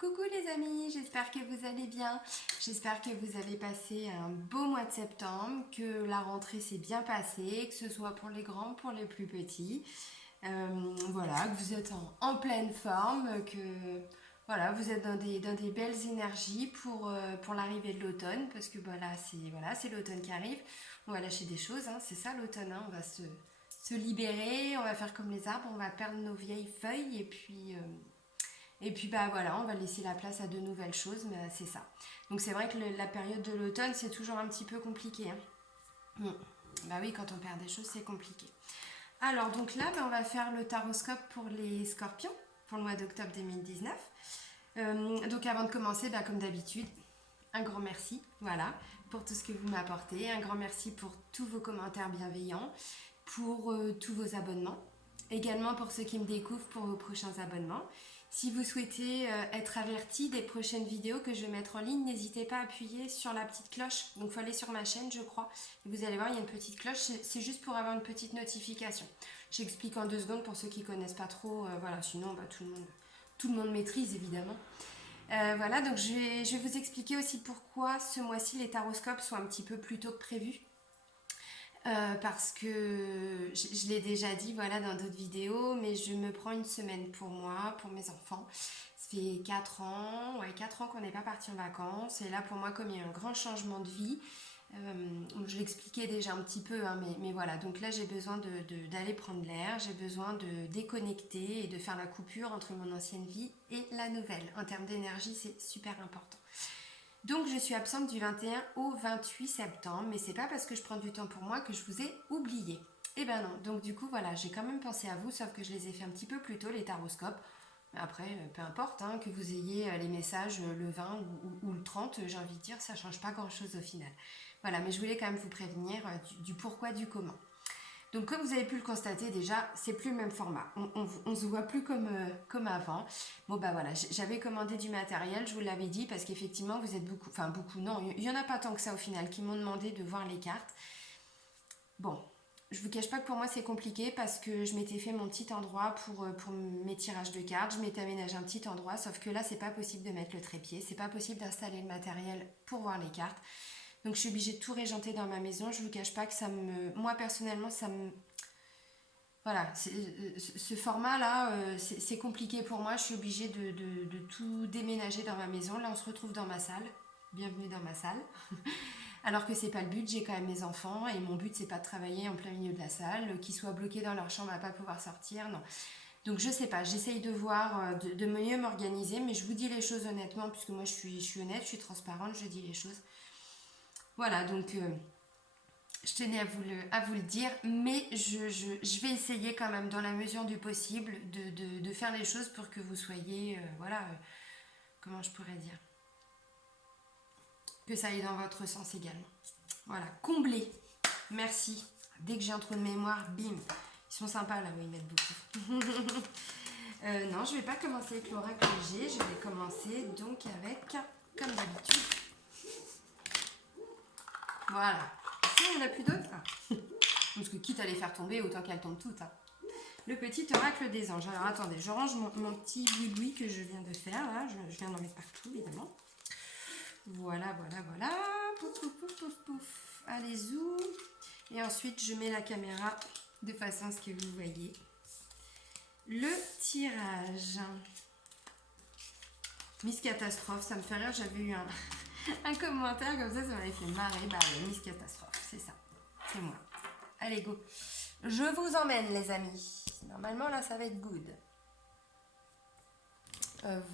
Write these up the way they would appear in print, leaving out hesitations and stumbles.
Coucou les amis, j'espère que vous allez bien. J'espère que vous avez passé un beau mois de septembre, que la rentrée s'est bien passée, que ce soit pour les grands, pour les plus petits. Voilà, que vous êtes en pleine forme, que voilà, vous êtes dans des belles énergies pour l'arrivée de l'automne, parce que voilà, c'est l'automne qui arrive. On va lâcher des choses, hein, c'est ça l'automne, hein, on va se libérer, on va faire comme les arbres, on va perdre nos vieilles feuilles et puis bah voilà, on va laisser la place à de nouvelles choses, mais c'est ça. Donc c'est vrai que la période de l'automne, c'est toujours un petit peu compliqué, hein. Bah oui, quand on perd des choses, c'est compliqué. Alors donc là, bah, on va faire le taroscope pour les scorpions, pour le mois d'octobre 2019. Donc avant de commencer, bah, comme d'habitude, un grand merci, voilà, pour tout ce que vous m'apportez. Un grand merci pour tous vos commentaires bienveillants, pour tous vos abonnements. Également pour ceux qui me découvrent pour vos prochains abonnements. Si vous souhaitez être averti des prochaines vidéos que je vais mettre en ligne, n'hésitez pas à appuyer sur la petite cloche. Donc il faut aller sur ma chaîne, je crois. Et vous allez voir, il y a une petite cloche. C'est juste pour avoir une petite notification. J'explique en 2 secondes pour ceux qui ne connaissent pas trop. Voilà, sinon bah, tout le monde maîtrise évidemment. Voilà, donc je vais vous expliquer aussi pourquoi ce mois-ci les taroscopes sont un petit peu plus tôt que prévu. Parce que je l'ai déjà dit voilà, dans d'autres vidéos, mais je me prends une semaine pour moi, pour mes enfants. Ça fait 4 ans, ouais, 4 ans qu'on n'est pas parti en vacances. Et là, pour moi, comme il y a eu un grand changement de vie, je l'expliquais déjà un petit peu, hein, mais voilà. Donc là, j'ai besoin d'aller prendre l'air, j'ai besoin de déconnecter et de faire la coupure entre mon ancienne vie et la nouvelle. En termes d'énergie, c'est super important. Donc je suis absente du 21 au 28 septembre, mais c'est pas parce que je prends du temps pour moi que je vous ai oublié. Eh ben non, donc du coup voilà, j'ai quand même pensé à vous, sauf que je les ai fait un petit peu plus tôt, les taroscopes. Après, peu importe, hein, que vous ayez les messages le 20 ou le 30, j'ai envie de dire, ça change pas grand chose au final. Voilà, mais je voulais quand même vous prévenir du pourquoi, du comment. Donc comme vous avez pu le constater déjà, c'est plus le même format. On se voit plus comme avant. Bon bah voilà, j'avais commandé du matériel, je vous l'avais dit, parce qu'effectivement vous êtes beaucoup, enfin beaucoup non, il n'y en a pas tant que ça au final, qui m'ont demandé de voir les cartes. Bon, je vous cache pas que pour moi c'est compliqué parce que je m'étais fait mon petit endroit pour mes tirages de cartes, je m'étais aménagé un petit endroit, sauf que là c'est pas possible de mettre le trépied, c'est pas possible d'installer le matériel pour voir les cartes. Donc je suis obligée de tout régenter dans ma maison. Je ne vous cache pas que moi personnellement, ça me... Voilà, ce format-là, c'est compliqué pour moi. Je suis obligée de tout déménager dans ma maison. Là, on se retrouve dans ma salle. Bienvenue dans ma salle. Alors que c'est pas le but, j'ai quand même mes enfants et mon but c'est pas de travailler en plein milieu de la salle, qu'ils soient bloqués dans leur chambre à pas pouvoir sortir, non. Donc je sais pas, j'essaye de voir, de mieux m'organiser, mais je vous dis les choses honnêtement, puisque moi je suis honnête, je suis transparente, je dis les choses. Voilà, donc je tenais à vous le dire, mais je vais essayer quand même, dans la mesure du possible, de faire les choses pour que vous soyez, voilà, comment je pourrais dire, que ça aille dans votre sens également. Voilà, comblé. Merci. Dès que j'ai un trou de mémoire, bim. Ils sont sympas là où ils mettent beaucoup. Non, je vais pas commencer avec l'oracle que j'ai, je vais commencer donc avec, comme d'habitude, voilà. Il n'y en a plus d'autres, hein. Parce que quitte à les faire tomber, autant qu'elles tombent toutes, hein. Le petit oracle des anges. Alors attendez, je range mon petit boui-boui que je viens de faire, là. Je viens d'en mettre partout, évidemment. Voilà, voilà, voilà. Pouf, pouf, pouf, pouf, pouf. Allez, zoom. Et ensuite, je mets la caméra de façon à ce que vous voyez le tirage. Miss Catastrophe, ça me fait rire, j'avais eu un commentaire comme ça m'avait fait marrer. Bah oui, Miss Catastrophe, c'est ça, c'est moi. Allez, go. Je vous emmène, les amis. Normalement, là, ça va être good.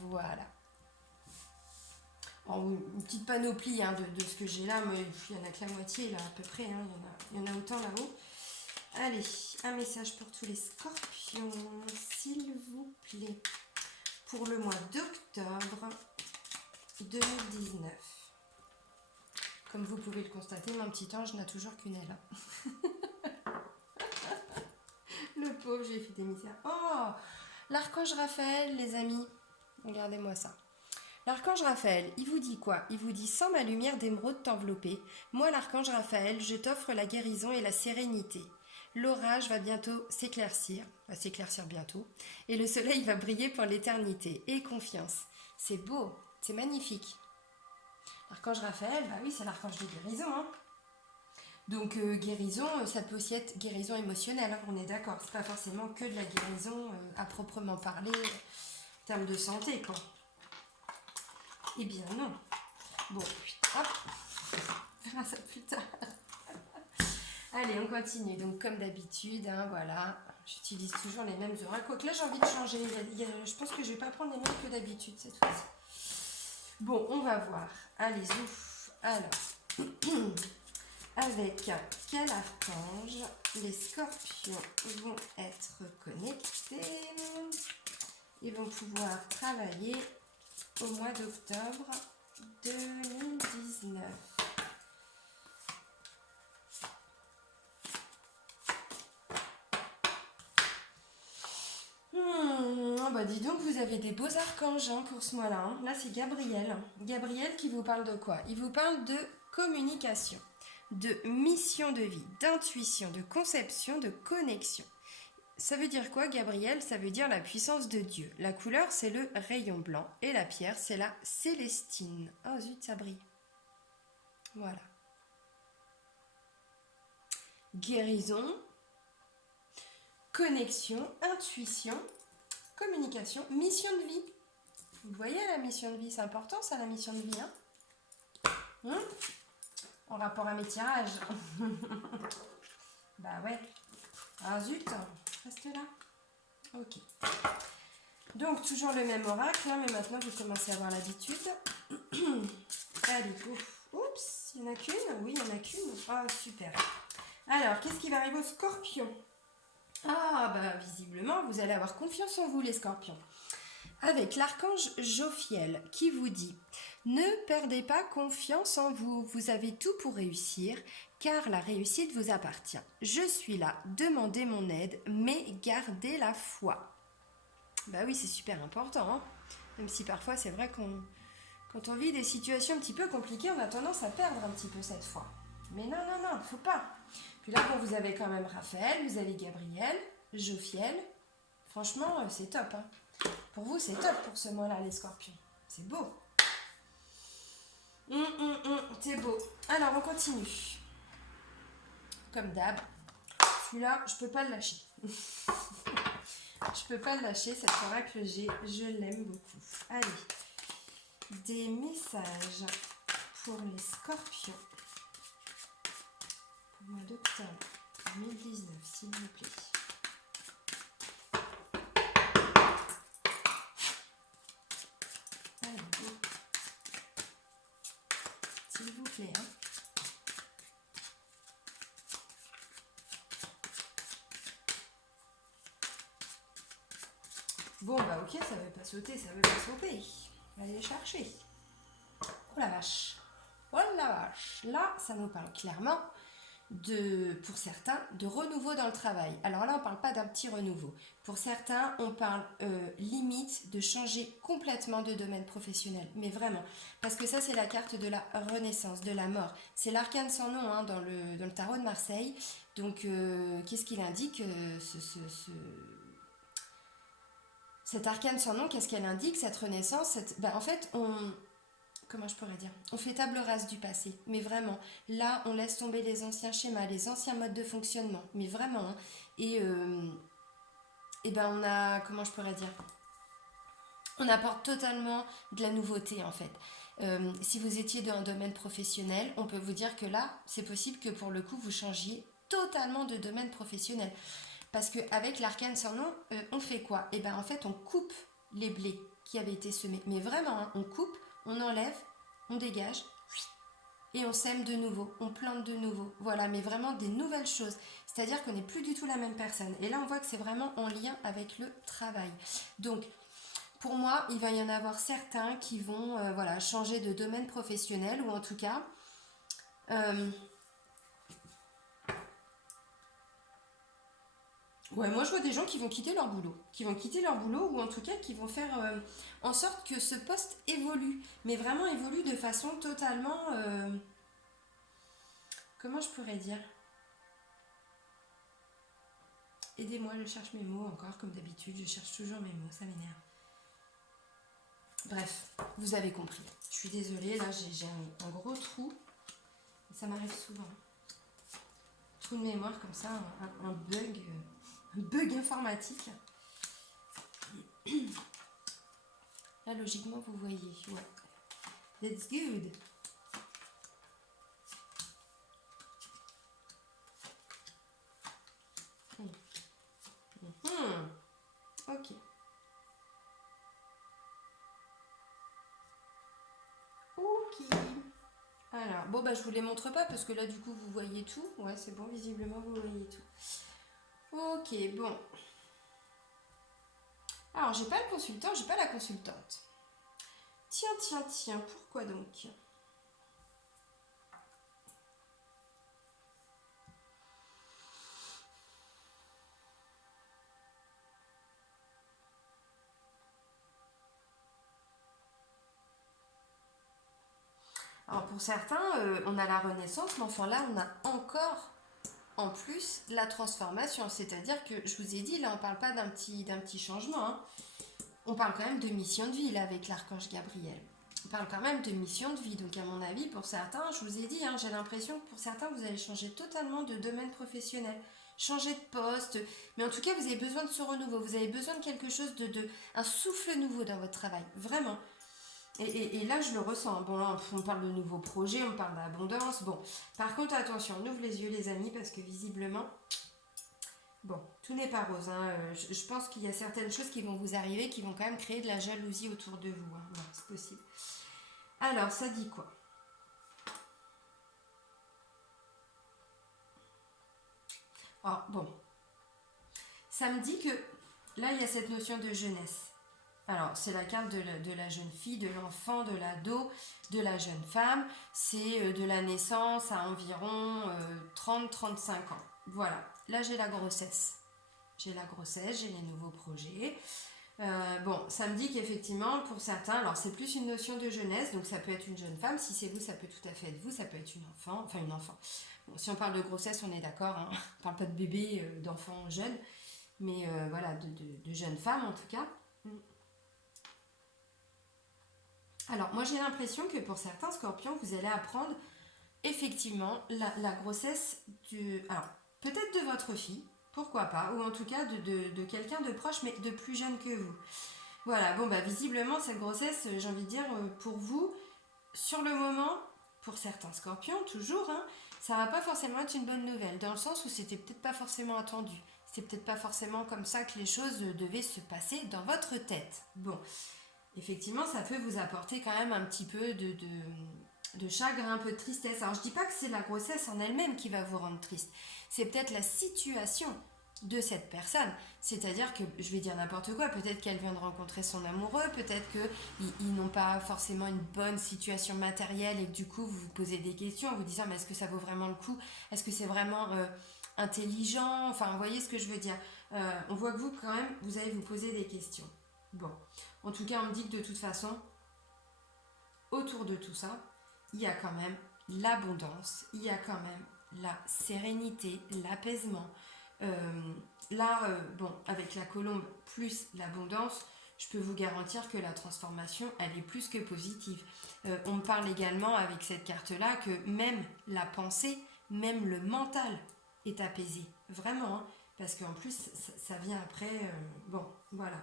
Voilà. En une petite panoplie, hein, de ce que j'ai là, mais il n'y en a que la moitié, là, à peu près. Hein, il y en a autant là-haut. Allez, un message pour tous les scorpions, s'il vous plaît. Pour le mois d'octobre 2019. Comme vous pouvez le constater, mon petit ange n'a toujours qu'une aile. Le pauvre, j'ai fait des misères. Oh, l'archange Raphaël, les amis. Regardez-moi ça. L'archange Raphaël, il vous dit quoi? Il vous dit: sans ma lumière d'émeraude t'envelopper, moi l'archange Raphaël, je t'offre la guérison et la sérénité. L'orage va bientôt s'éclaircir bientôt, et le soleil va briller pour l'éternité. Et confiance. C'est beau, c'est magnifique. L'archange Raphaël, bah oui, c'est l'archange de guérison. Hein. Donc guérison, ça peut aussi être guérison émotionnelle, hein, on est d'accord. C'est pas forcément que de la guérison à proprement parler en termes de santé, quoi. Eh bien non. Bon, hop, on verra ça plus tard. Allez, on continue. Donc comme d'habitude, hein, voilà, j'utilise toujours les mêmes oracles. Quoique là, j'ai envie de changer. Je pense que je vais pas prendre les mêmes que d'habitude cette fois-ci. Bon, on va voir. Allez, ouf. Alors, avec quel archange les scorpions vont être connectés? Ils vont pouvoir travailler au mois d'octobre 2019. Bah dis donc, vous avez des beaux archanges hein, pour ce mois-là. Hein. Là, c'est Gabriel. Gabriel qui vous parle de quoi? Il vous parle de communication, de mission de vie, d'intuition, de conception, de connexion. Ça veut dire quoi, Gabriel? Ça veut dire la puissance de Dieu. La couleur, c'est le rayon blanc. Et la pierre, c'est la célestine. Oh zut, ça brille. Voilà. Guérison, connexion, intuition, communication, mission de vie. Vous voyez la mission de vie, c'est important ça, la mission de vie. Hein en rapport à mes tirages. Bah ouais. Ah zut, reste là. Ok. Donc toujours le même oracle, hein, mais maintenant vous commencez à avoir l'habitude. Allez, oups, il n'y en a qu'une? Oui, il n'y en a qu'une. Ah, super. Alors, qu'est-ce qui va arriver aux scorpions? Ah, bah visiblement, vous allez avoir confiance en vous, les scorpions. Avec l'archange Jophiel qui vous dit « Ne perdez pas confiance en vous, vous avez tout pour réussir, car la réussite vous appartient. Je suis là, demandez mon aide, mais gardez la foi. » Bah oui, c'est super important, hein. Même si parfois c'est vrai quand on vit des situations un petit peu compliquées, on a tendance à perdre un petit peu cette foi. Mais non, non, non, faut pas. Puis là, bon, vous avez quand même Raphaël, vous avez Gabriel, Jophiel. Franchement, c'est top, hein. Pour vous, c'est top pour ce mois-là, les scorpions. C'est beau. C'est beau. Alors, on continue. Comme d'hab. Celui-là, je peux pas le lâcher. Je peux pas le lâcher, cet oracle G. Je l'aime beaucoup. Allez. Des messages pour les scorpions. Pour le mois d'octobre 2019, s'il vous plaît. S'il vous plaît. Hein. Bon, bah ok, ça veut pas sauter, ça veut pas sauter. Allez les chercher. Oh la vache. Oh la vache. Là, ça nous parle clairement pour certains, de renouveau dans le travail. Alors là, on ne parle pas d'un petit renouveau. Pour certains, on parle limite de changer complètement de domaine professionnel. Mais vraiment. Parce que ça, c'est la carte de la renaissance, de la mort. C'est l'arcane sans nom hein, dans le tarot de Marseille. Donc, qu'est-ce qu'il indique cet arcane sans nom, qu'est-ce qu'elle indique, cette renaissance en fait, comment je pourrais dire? On fait table rase du passé, mais vraiment. Là, on laisse tomber les anciens schémas, les anciens modes de fonctionnement, mais vraiment. Hein. Et ben on a, comment je pourrais dire? On apporte totalement de la nouveauté en fait. Si vous étiez dans un domaine professionnel, on peut vous dire que là, c'est possible que pour le coup, vous changiez totalement de domaine professionnel. Parce qu'avec l'arcane sans nom, on fait quoi? Et ben en fait, on coupe les blés qui avaient été semés. Mais vraiment, hein, on coupe, on enlève, on dégage et on sème de nouveau, on plante de nouveau. Voilà, mais vraiment des nouvelles choses. C'est-à-dire qu'on n'est plus du tout la même personne. Et là, on voit que c'est vraiment en lien avec le travail. Donc, pour moi, il va y en avoir certains qui vont voilà, changer de domaine professionnel ou en tout cas... Ouais, moi je vois des gens qui vont quitter leur boulot, ou en tout cas qui vont faire en sorte que ce poste évolue, mais vraiment évolue de façon totalement, comment je pourrais dire? Aidez-moi, je cherche mes mots encore, comme d'habitude, je cherche toujours mes mots, ça m'énerve. Bref, vous avez compris. Je suis désolée, là j'ai un gros trou. Ça m'arrive souvent. Trou de mémoire comme ça, un bug informatique. Là, logiquement, vous voyez. Ouais. That's good. Ok. Ok. Alors, bon, bah, je vous les montre pas parce que là, du coup, vous voyez tout. Ouais, c'est bon, visiblement, vous voyez tout. Ok, bon. Alors, j'ai pas le consultant, j'ai pas la consultante. Tiens, pourquoi donc? Alors, pour certains, on a la renaissance, mais enfin là, on a encore, en plus, la transformation. C'est-à-dire que, je vous ai dit, là, on parle pas d'un petit changement, hein. On parle quand même de mission de vie, là, avec l'archange Gabriel. On parle quand même de mission de vie. Donc, à mon avis, pour certains, je vous ai dit, hein, j'ai l'impression que pour certains, vous allez changer totalement de domaine professionnel. Changer de poste. Mais en tout cas, vous avez besoin de ce renouveau. Vous avez besoin de quelque chose un souffle nouveau dans votre travail. Vraiment. Et là, je le ressens. Bon, on parle de nouveaux projets, on parle d'abondance. Bon, par contre, attention, on ouvre les yeux, les amis, parce que visiblement, bon, tout n'est pas rose. Hein. Je pense qu'il y a certaines choses qui vont vous arriver qui vont quand même créer de la jalousie autour de vous. Hein. Ouais, c'est possible. Alors, ça dit quoi? Alors, bon, ça me dit que là, il y a cette notion de jeunesse. Alors, c'est la carte de la jeune fille, de l'enfant, de l'ado, de la jeune femme. C'est de la naissance à environ 30-35 ans. Voilà. Là, j'ai la grossesse. J'ai les nouveaux projets. Bon, ça me dit qu'effectivement, pour certains, alors c'est plus une notion de jeunesse, donc ça peut être une jeune femme. Si c'est vous, ça peut tout à fait être vous. Ça peut être une enfant, enfin une enfant. Bon, si on parle de grossesse, on est d'accord. Hein. On parle pas de bébé, d'enfant jeune, mais voilà, de jeune femme en tout cas. Alors, moi j'ai l'impression que pour certains scorpions, vous allez apprendre effectivement la grossesse alors, peut-être de votre fille, pourquoi pas, ou en tout cas de quelqu'un de proche, mais de plus jeune que vous. Voilà, bon, bah visiblement, cette grossesse, j'ai envie de dire, pour vous, sur le moment, pour certains scorpions, toujours, hein, ça va pas forcément être une bonne nouvelle, dans le sens où c'était peut-être pas forcément attendu. C'était peut-être pas forcément comme ça que les choses devaient se passer dans votre tête. Bon, effectivement, ça peut vous apporter quand même un petit peu de chagrin, un peu de tristesse. Alors, je dis pas que c'est la grossesse en elle-même qui va vous rendre triste. C'est peut-être la situation de cette personne. C'est-à-dire que, je vais dire n'importe quoi, peut-être qu'elle vient de rencontrer son amoureux, peut-être qu'ils n'ont pas forcément une bonne situation matérielle et que du coup, vous vous posez des questions en vous disant, mais est-ce que ça vaut vraiment le coup? Est-ce que c'est vraiment intelligent? Enfin, vous voyez ce que je veux dire. On voit que vous, quand même, vous allez vous poser des questions. Bon, en tout cas, on me dit que de toute façon, autour de tout ça, il y a quand même l'abondance, il y a quand même la sérénité, l'apaisement. Bon, avec la colombe plus l'abondance, je peux vous garantir que la transformation, elle est plus que positive. On me parle également avec cette carte-là que même la pensée, même le mental est apaisé. Vraiment, hein, parce qu'en plus, ça vient après. Bon, voilà.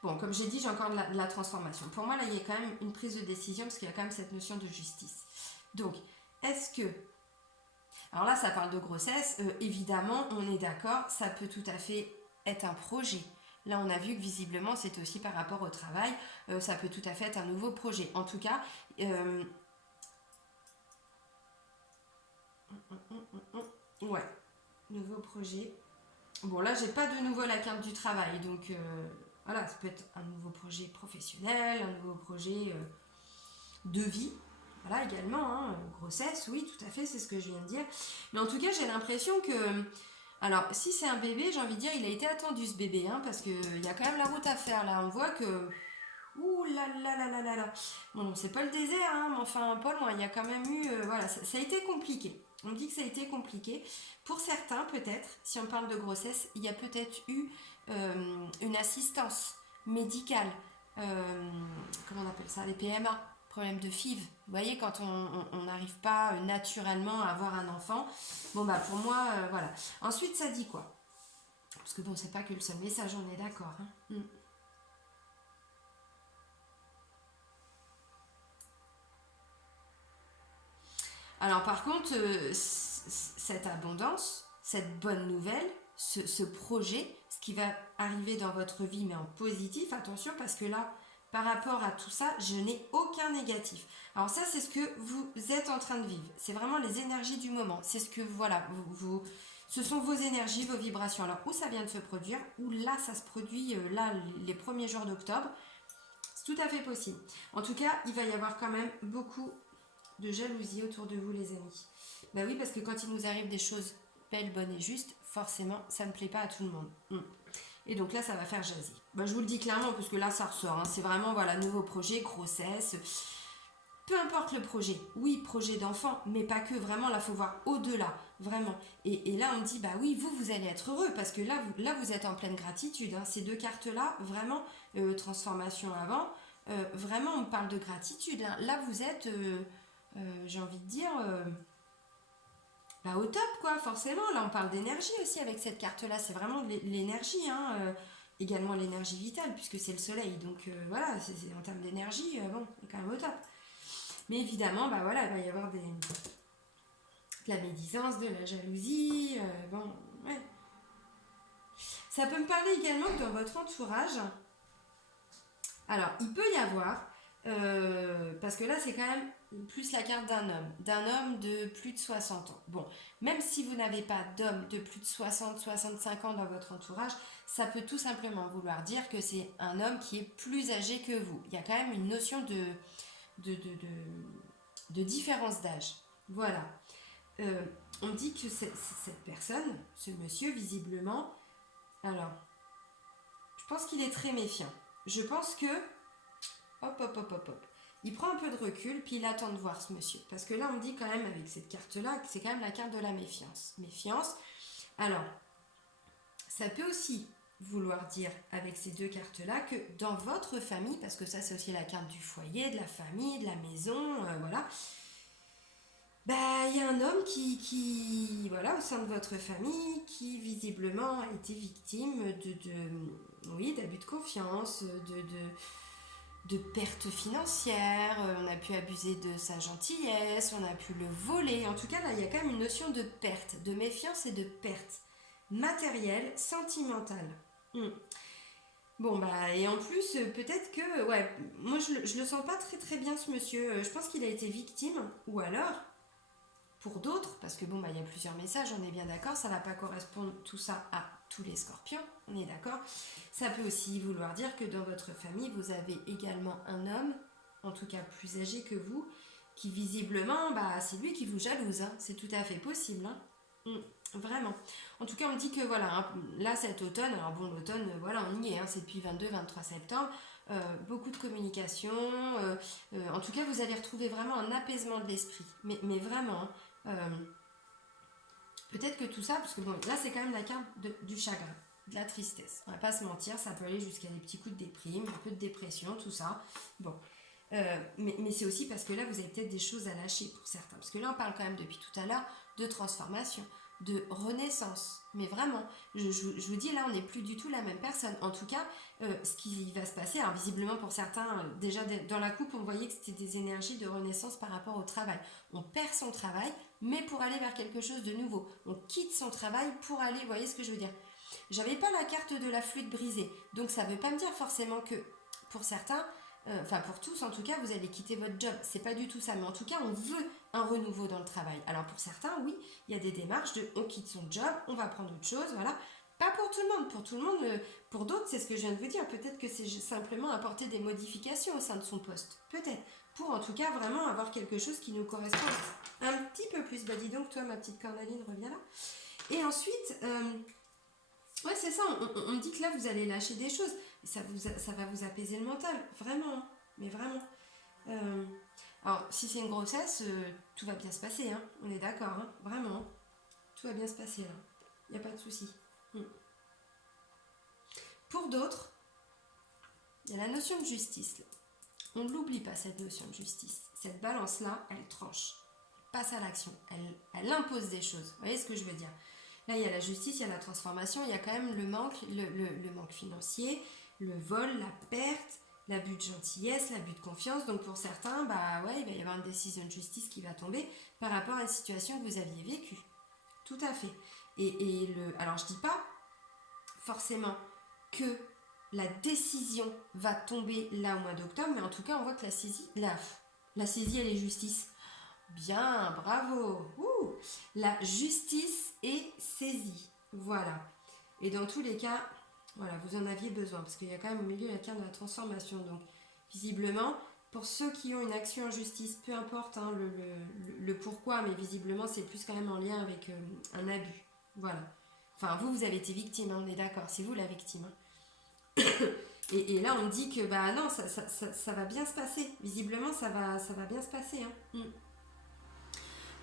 Bon, comme j'ai dit, j'ai encore de la transformation. Pour moi, là, il y a quand même une prise de décision parce qu'il y a quand même cette notion de justice. Donc, est-ce que... Alors là, ça parle de grossesse. Évidemment, on est d'accord, ça peut tout à fait être un projet. Là, on a vu que visiblement, c'est aussi par rapport au travail. Ça peut tout à fait être un nouveau projet. En tout cas... Ouais, nouveau projet. Bon, là, j'ai pas de nouveau la carte du travail, donc... Voilà, ça peut être un nouveau projet professionnel, un nouveau projet de vie. Voilà, également, hein, grossesse, oui, tout à fait, c'est ce que je viens de dire. Mais en tout cas, j'ai l'impression que... Alors, si c'est un bébé, j'ai envie de dire, il a été attendu ce bébé, hein, parce qu'il y a quand même la route à faire, là. On voit que... Ouh là là là là là là. Bon, c'est pas le désert, hein, mais enfin, pas loin. Il y a quand même eu... voilà, ça a été compliqué. On dit que ça a été compliqué. Pour certains, peut-être, si on parle de grossesse, il y a peut-être eu une assistance médicale comment on appelle ça, les PMA, problème de FIV. Vous voyez, quand on n'arrive pas naturellement à avoir un enfant. Bon, bah pour moi, voilà. Ensuite, ça dit quoi? Parce que bon, c'est pas que le seul message, on est d'accord. Hein. Alors par contre, cette abondance, cette bonne nouvelle, ce projet, ce qui va arriver dans votre vie, mais en positif, attention, parce que là, par rapport à tout ça, je n'ai aucun négatif. Alors ça, c'est ce que vous êtes en train de vivre. C'est vraiment les énergies du moment. C'est ce que, voilà, ce sont vos énergies, vos vibrations. Alors, où ça vient de se produire, où là, ça se produit, là, les premiers jours d'octobre, c'est tout à fait possible. En tout cas, il va y avoir quand même beaucoup de jalousie autour de vous, les amis. Bah oui, parce que quand il nous arrive des choses belles, bonnes et justes, forcément, ça ne plaît pas à tout le monde. Et donc là, ça va faire jaser. Bah, je vous le dis clairement, parce que là, ça ressort. Hein. C'est vraiment, voilà, nouveau projet, grossesse. Peu importe le projet. Oui, projet d'enfant, mais pas que. Vraiment, là, il faut voir au-delà. Vraiment. Et là, on me dit, bah oui, vous allez être heureux, parce que là, vous êtes en pleine gratitude. Hein. Ces deux cartes-là, vraiment, transformation avant, vraiment, on parle de gratitude. Hein. Là, vous êtes... j'ai envie de dire bah au top quoi, forcément. Là on parle d'énergie aussi avec cette carte là, c'est vraiment l'énergie hein, également l'énergie vitale puisque c'est le soleil, donc voilà, c'est en termes d'énergie, bon, c'est quand même au top. Mais évidemment, bah voilà, il va y avoir de la médisance, de la jalousie, bon, ouais. Ça peut me parler également que dans votre entourage, alors il peut y avoir parce que là c'est quand même plus la carte d'un homme de plus de 60 ans. Bon, même si vous n'avez pas d'homme de plus de 60-65 ans dans votre entourage, ça peut tout simplement vouloir dire que c'est un homme qui est plus âgé que vous. Il y a quand même une notion de différence d'âge. Voilà. On dit que cette personne, ce monsieur, visiblement, alors, je pense qu'il est très méfiant. Je pense que hop. Il prend un peu de recul, puis il attend de voir ce monsieur. Parce que là, on dit quand même, avec cette carte-là, que c'est quand même la carte de la méfiance. Méfiance. Alors, ça peut aussi vouloir dire, avec ces deux cartes-là, que dans votre famille, parce que ça, c'est aussi la carte du foyer, de la famille, de la maison, voilà. Bah, il y a un homme qui, voilà, au sein de votre famille, qui visiblement a été victime oui, d'abus de confiance, de pertes financières, on a pu abuser de sa gentillesse, on a pu le voler. En tout cas, là, il y a quand même une notion de perte, de méfiance et de perte matérielle, sentimentale. Bon, bah, et en plus, peut-être que, ouais, moi, je le sens pas très très bien, ce monsieur. Je pense qu'il a été victime, ou alors, pour d'autres, parce que bon, bah, il y a plusieurs messages, on est bien d'accord, ça va pas correspondre tout ça à tous les scorpions, on est d'accord. Ça peut aussi vouloir dire que dans votre famille, vous avez également un homme, en tout cas plus âgé que vous, qui visiblement, bah, c'est lui qui vous jalouse, hein. C'est tout à fait possible. Hein. Vraiment. En tout cas, on me dit que voilà, hein, là cet automne, alors bon, l'automne, voilà, on y est, hein, c'est depuis 22-23 septembre, beaucoup de communication, en tout cas, vous allez retrouver vraiment un apaisement de l'esprit, mais vraiment, peut-être que tout ça, parce que bon, là c'est quand même la carte du chagrin, de la tristesse. On va pas se mentir, ça peut aller jusqu'à des petits coups de déprime, un peu de dépression, tout ça. Bon. Mais c'est aussi parce que là vous avez peut-être des choses à lâcher pour certains. Parce que là on parle quand même depuis tout à l'heure de transformation, de renaissance. Mais vraiment, je vous dis là on n'est plus du tout la même personne. En tout cas, ce qui va se passer, alors visiblement pour certains, déjà dans la coupe on voyait que c'était des énergies de renaissance par rapport au travail. On perd son travail, mais pour aller vers quelque chose de nouveau. On quitte son travail pour aller, vous voyez ce que je veux dire. J'avais pas la carte de la flûte brisée, donc ça veut pas me dire forcément que pour certains, enfin pour tous en tout cas, vous allez quitter votre job. C'est pas du tout ça, mais en tout cas, on veut un renouveau dans le travail. Alors pour certains, oui, il y a des démarches de on quitte son job, on va prendre autre chose, voilà. Pas pour tout le monde, pour tout le monde, pour d'autres, c'est ce que je viens de vous dire. Peut-être que c'est simplement apporter des modifications au sein de son poste. Peut-être. Pour en tout cas vraiment avoir quelque chose qui nous correspond un petit peu plus. Bah dis donc, toi, ma petite Cornaline, reviens là. Et ensuite, ouais, c'est ça, on me dit que là, vous allez lâcher des choses. Ça va vous apaiser le mental, vraiment, mais vraiment. Alors, si c'est une grossesse, tout va bien se passer, hein. On est d'accord, hein, vraiment. Tout va bien se passer, là. Il n'y a pas de souci. Pour d'autres, Il y a la notion de justice. Là. On ne l'oublie pas, cette notion de justice. Cette balance-là, elle tranche. Elle passe à l'action. Elle impose des choses. Vous voyez ce que je veux dire? Là, il y a la justice, il y a la transformation, il y a quand même le manque, le manque financier, le vol, la perte, l'abus de gentillesse, l'abus de confiance. Donc pour certains, bah ouais, il va y avoir une décision de justice qui va tomber par rapport à une situation que vous aviez vécue. Tout à fait. Alors je dis pas forcément que la décision va tomber là au mois d'octobre, mais en tout cas on voit que la saisie elle est justice. Bien, bravo. La justice est saisie. Voilà. Et dans tous les cas, voilà, vous en aviez besoin, parce qu'il y a quand même au milieu la carte de la transformation. Donc, visiblement, pour ceux qui ont une action en justice, peu importe hein, le pourquoi, mais visiblement, c'est plus quand même en lien avec un abus. Voilà. Enfin, vous avez été victime, hein, on est d'accord, c'est vous la victime. Hein. Et là, on me dit que, bah non, ça va bien se passer. Visiblement, ça va bien se passer. Hein.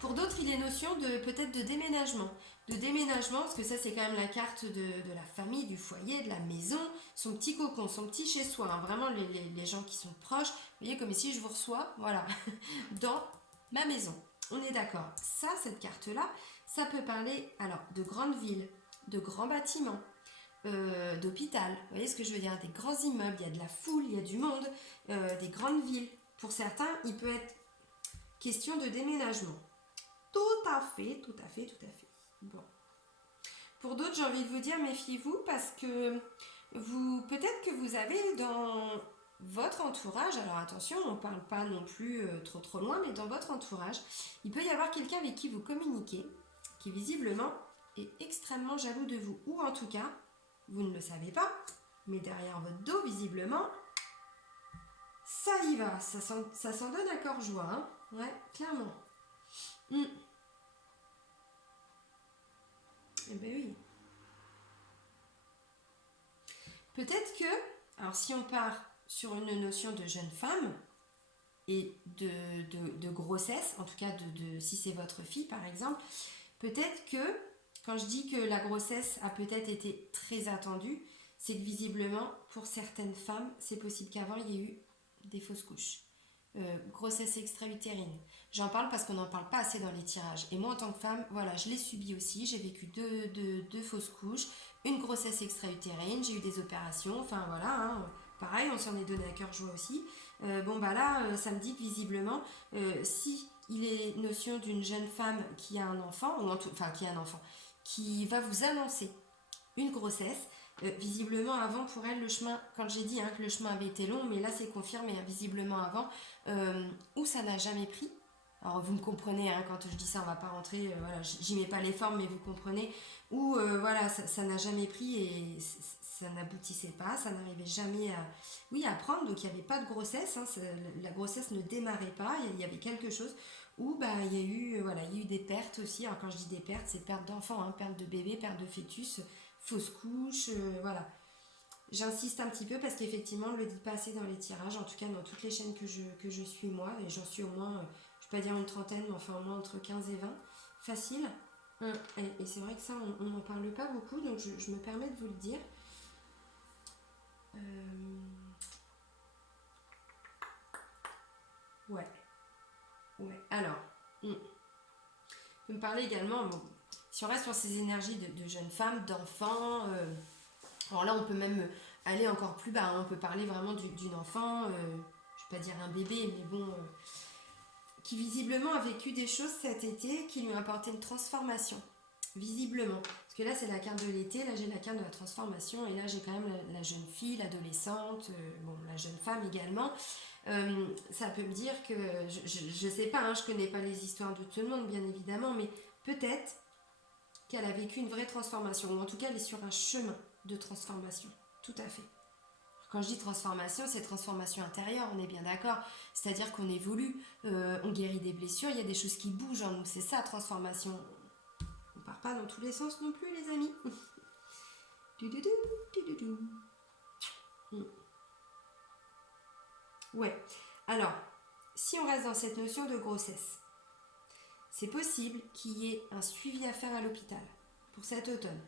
Pour d'autres, il est notion peut-être de déménagement. De déménagement, parce que ça, c'est quand même la carte de la famille, du foyer, de la maison, son petit cocon, son petit chez-soi. Hein, vraiment, les gens qui sont proches. Vous voyez, comme ici, je vous reçois, voilà, dans ma maison. On est d'accord. Ça, cette carte-là, ça peut parler alors de grandes villes, de grands bâtiments, d'hôpital. Vous voyez ce que je veux dire? Des grands immeubles, il y a de la foule, il y a du monde, des grandes villes. Pour certains, il peut être question de déménagement. Tout à fait. Bon. Pour d'autres, j'ai envie de vous dire, méfiez-vous parce que peut-être que vous avez dans votre entourage, alors attention, on ne parle pas non plus trop loin, mais dans votre entourage, il peut y avoir quelqu'un avec qui vous communiquez, qui visiblement est extrêmement jaloux de vous, ou en tout cas, vous ne le savez pas, mais derrière votre dos, visiblement, ça y va, ça s'en donne à cœur joie, hein. Ouais, clairement. Eh ben oui. Peut-être que, alors si on part sur une notion de jeune femme et de grossesse, en tout cas si c'est votre fille par exemple, peut-être que, quand je dis que la grossesse a peut-être été très attendue, c'est que visiblement, pour certaines femmes, c'est possible qu'avant il y ait eu des fausses couches. Grossesse extra-utérine. J'en parle parce qu'on n'en parle pas assez dans les tirages. Et moi, en tant que femme, voilà, je l'ai subi aussi. J'ai vécu deux fausses couches, une grossesse extra-utérine, j'ai eu des opérations, enfin voilà, hein. Pareil, on s'en est donné à cœur joie aussi. Bon, bah là, ça me dit que visiblement, si il est notion d'une jeune femme qui a un enfant, qui a un enfant, qui va vous annoncer une grossesse, visiblement avant pour elle le chemin, quand j'ai dit hein, que le chemin avait été long, mais là c'est confirmé, hein, visiblement avant, où ça n'a jamais pris. Alors vous me comprenez, hein, quand je dis ça on va pas rentrer, voilà, j'y mets pas les formes mais vous comprenez, où voilà, ça n'a jamais pris et ça n'aboutissait pas, ça n'arrivait jamais à prendre, donc il n'y avait pas de grossesse, hein, la grossesse ne démarrait pas, il y avait quelque chose où bah, il y a eu des pertes aussi. Alors quand je dis des pertes, c'est perte d'enfants, hein, perte de bébé, perte de fœtus, fausse couche, voilà. J'insiste un petit peu parce qu'effectivement, on ne le dit pas assez dans les tirages, en tout cas dans toutes les chaînes que je suis moi, et j'en suis au moins, je ne vais pas dire une trentaine, mais enfin au moins entre 15 et 20, facile. Et c'est vrai que ça, on n'en parle pas beaucoup, donc je me permets de vous le dire. Ouais. Alors, vous me parlez également, bon, si on reste sur ces énergies de jeunes femmes, d'enfants, alors là on peut même aller encore plus bas, hein, on peut parler vraiment d'une enfant, je ne vais pas dire un bébé, mais bon, qui visiblement a vécu des choses cet été qui lui ont apporté une transformation, visiblement. Parce que là c'est la carte de l'été, là j'ai la carte de la transformation, et là j'ai quand même la jeune fille, l'adolescente, bon, la jeune femme également. Ça peut me dire que, je sais pas, hein, je connais pas les histoires de tout le monde bien évidemment, mais peut-être qu'elle a vécu une vraie transformation, ou en tout cas elle est sur un chemin de transformation, tout à fait. Quand je dis transformation, c'est transformation intérieure, on est bien d'accord, c'est-à-dire qu'on évolue, on guérit des blessures, il y a des choses qui bougent en nous, c'est ça transformation. On part pas dans tous les sens non plus les amis. Ouais, alors, si on reste dans cette notion de grossesse, c'est possible qu'il y ait un suivi à faire à l'hôpital pour cet automne.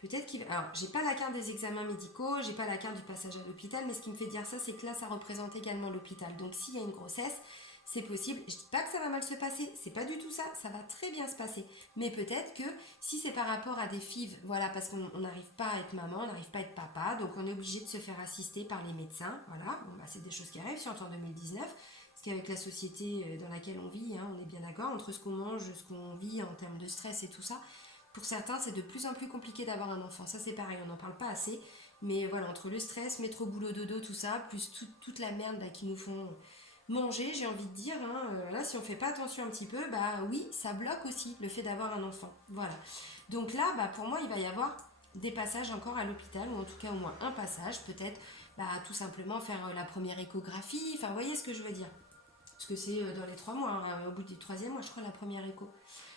Peut-être qu'il va... Alors, j'ai pas la carte des examens médicaux, j'ai pas la carte du passage à l'hôpital, mais ce qui me fait dire ça, c'est que là, ça représente également l'hôpital. Donc, s'il y a une grossesse, c'est possible. Je dis pas que ça va mal se passer, c'est pas du tout ça, ça va très bien se passer. Mais peut-être que si c'est par rapport à des FIV, voilà, parce qu'on n'arrive pas à être maman, on n'arrive pas à être papa, donc on est obligé de se faire assister par les médecins, voilà. Bon, bah, c'est des choses qui arrivent, surtout en 2019. Parce qu'avec la société dans laquelle on vit, hein, on est bien d'accord, entre ce qu'on mange, ce qu'on vit en termes de stress et tout ça, pour certains, c'est de plus en plus compliqué d'avoir un enfant. Ça, c'est pareil, on n'en parle pas assez. Mais voilà, entre le stress, métro, boulot, dodo, tout ça, plus toute la merde qui nous font manger, j'ai envie de dire, hein, là, si on fait pas attention un petit peu, bah oui, ça bloque aussi le fait d'avoir un enfant. Voilà. Donc là, bah, pour moi, il va y avoir des passages encore à l'hôpital, ou en tout cas au moins un passage, peut-être bah, tout simplement faire la première échographie. Enfin, vous voyez ce que je veux dire. Parce que c'est dans les 3 mois, hein, au bout du 3e mois, je crois, la première écho.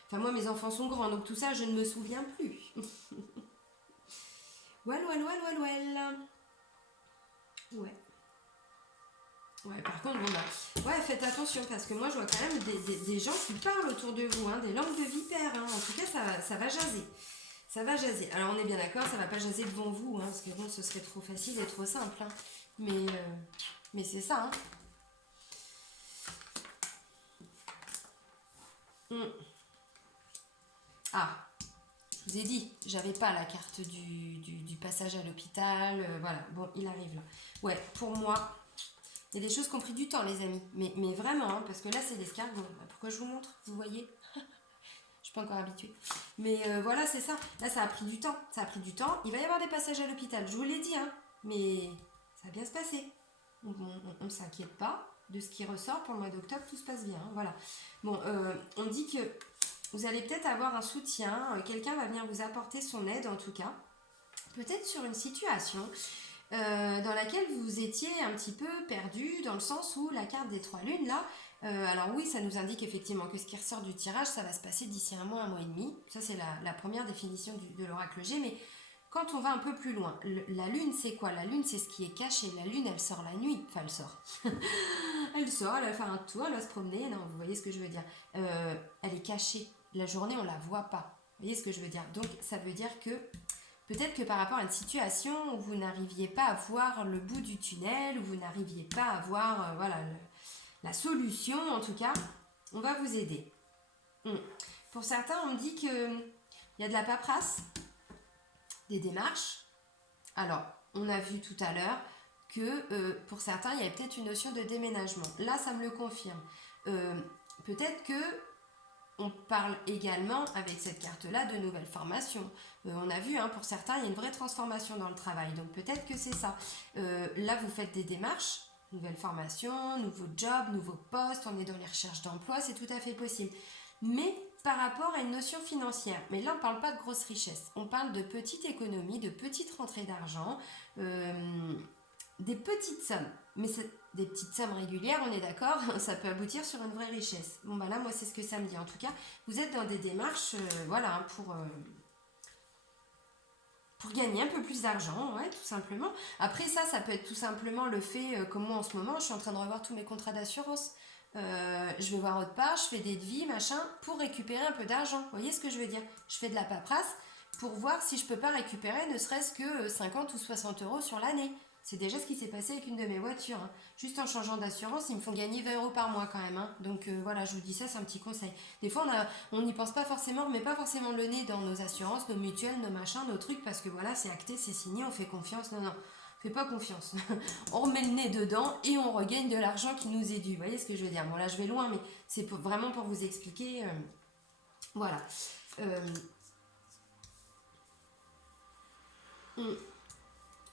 Enfin, moi, mes enfants sont grands, donc tout ça, je ne me souviens plus. Well. Ouais. Ouais, par contre, bon, bah, ouais, faites attention, parce que moi, je vois quand même des gens qui parlent autour de vous, hein, des langues de vipère, hein. En tout cas, ça va jaser. Ça va jaser. Alors, on est bien d'accord, ça va pas jaser devant vous, hein, parce que bon, ce serait trop facile et trop simple, hein. Mais c'est ça, hein. Ah, je vous ai dit, j'avais pas la carte du passage à l'hôpital. Voilà, bon, il arrive là. Ouais, pour moi, il y a des choses qui ont pris du temps, les amis. Mais vraiment, hein, parce que là, c'est l'escargot. Pourquoi je vous montre? Vous voyez? Je suis pas encore habituée. Mais voilà, c'est ça. Là, ça a pris du temps. Ça a pris du temps. Il va y avoir des passages à l'hôpital. Je vous l'ai dit, hein. Mais ça va bien se passer. On ne s'inquiète pas de ce qui ressort. Pour le mois d'octobre, tout se passe bien, hein. Voilà. Bon, on dit que vous allez peut-être avoir un soutien. Quelqu'un va venir vous apporter son aide, en tout cas. Peut-être sur une situation dans laquelle vous étiez un petit peu perdu, dans le sens où la carte des 3 lunes, là, alors oui, ça nous indique effectivement que ce qui ressort du tirage, ça va se passer d'ici un mois et demi. Ça, c'est la première définition de l'oracle G. Mais quand on va un peu plus loin, la lune, c'est quoi? La lune, c'est ce qui est caché. La lune, elle sort la nuit. Enfin, elle sort. Elle sort, elle va faire un tour, elle va se promener. Non, vous voyez ce que je veux dire. Elle est cachée. La journée, on la voit pas. Vous voyez ce que je veux dire. Donc, ça veut dire que peut-être que par rapport à une situation où vous n'arriviez pas à voir le bout du tunnel, où vous n'arriviez pas à voir voilà, la solution, en tout cas, on va vous aider. Pour certains, on me dit qu'il y a de la paperasse, des démarches. Alors, on a vu tout à l'heure que pour certains, il y avait peut-être une notion de déménagement. Là, ça me le confirme. Peut-être que on parle également avec cette carte-là de nouvelles formations. On a vu, hein, pour certains, il y a une vraie transformation dans le travail. Donc peut-être que c'est ça. Là, vous faites des démarches, nouvelles formations, nouveaux jobs, nouveaux postes, on est dans les recherches d'emploi, c'est tout à fait possible. Mais par rapport à une notion financière. Mais là, on ne parle pas de grosse richesse. On parle de petites économies, de petites rentrées d'argent, des petites sommes. Mais des petites sommes régulières, on est d'accord, ça peut aboutir sur une vraie richesse. Bon, bah là, moi, c'est ce que ça me dit. En tout cas, vous êtes dans des démarches, voilà, hein, pour gagner un peu plus d'argent, ouais, tout simplement. Après, ça peut être tout simplement le fait, comme moi en ce moment, je suis en train de revoir tous mes contrats d'assurance. Je vais voir autre part, je fais des devis, machin, pour récupérer un peu d'argent. Vous voyez ce que je veux dire? Je fais de la paperasse pour voir si je peux pas récupérer ne serait-ce que 50 ou 60 euros sur l'année. C'est déjà ce qui s'est passé avec une de mes voitures, hein. Juste en changeant d'assurance, ils me font gagner 20 euros par mois quand même, hein. Donc voilà, je vous dis ça, c'est un petit conseil. Des fois, on n'y pense pas forcément, on ne met pas forcément le nez dans nos assurances, nos mutuelles, nos machins, nos trucs, parce que voilà, c'est acté, c'est signé, on fait confiance. Non, fais pas confiance. On remet le nez dedans et on regagne de l'argent qui nous est dû. Vous voyez ce que je veux dire? Bon, là, je vais loin, mais c'est vraiment pour vous expliquer. Voilà.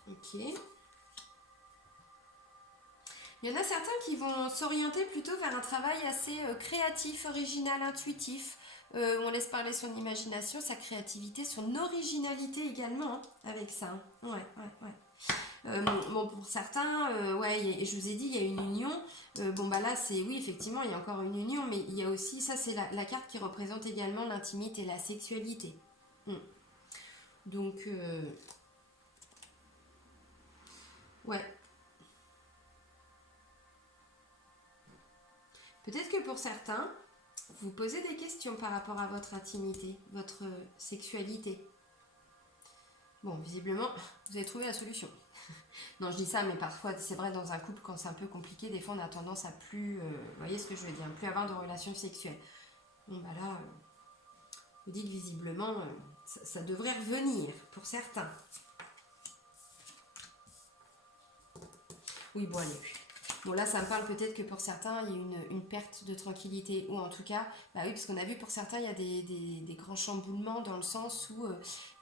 Ok. Il y en a certains qui vont s'orienter plutôt vers un travail assez créatif, original, intuitif. On laisse parler son imagination, sa créativité, son originalité également, hein, avec ça, hein. Ouais. Bon, pour certains, ouais, et je vous ai dit, il y a une union. Bon, bah là, c'est oui, effectivement, il y a encore une union, mais il y a aussi, ça, c'est la carte qui représente également l'intimité et la sexualité. Donc, ouais. Peut-être que pour certains, vous posez des questions par rapport à votre intimité, votre sexualité. Bon, visiblement, vous avez trouvé la solution. Non, je dis ça, mais parfois, c'est vrai, dans un couple, quand c'est un peu compliqué, des fois, on a tendance à plus... vous voyez ce que je veux dire, plus avoir de relations sexuelles. Bon, bah là, vous dites que visiblement, ça devrait revenir, pour certains. Oui, bon, allez. Bon, là, ça me parle peut-être que pour certains, il y a une perte de tranquillité. Ou en tout cas, bah oui, parce qu'on a vu pour certains, il y a des grands chamboulements dans le sens où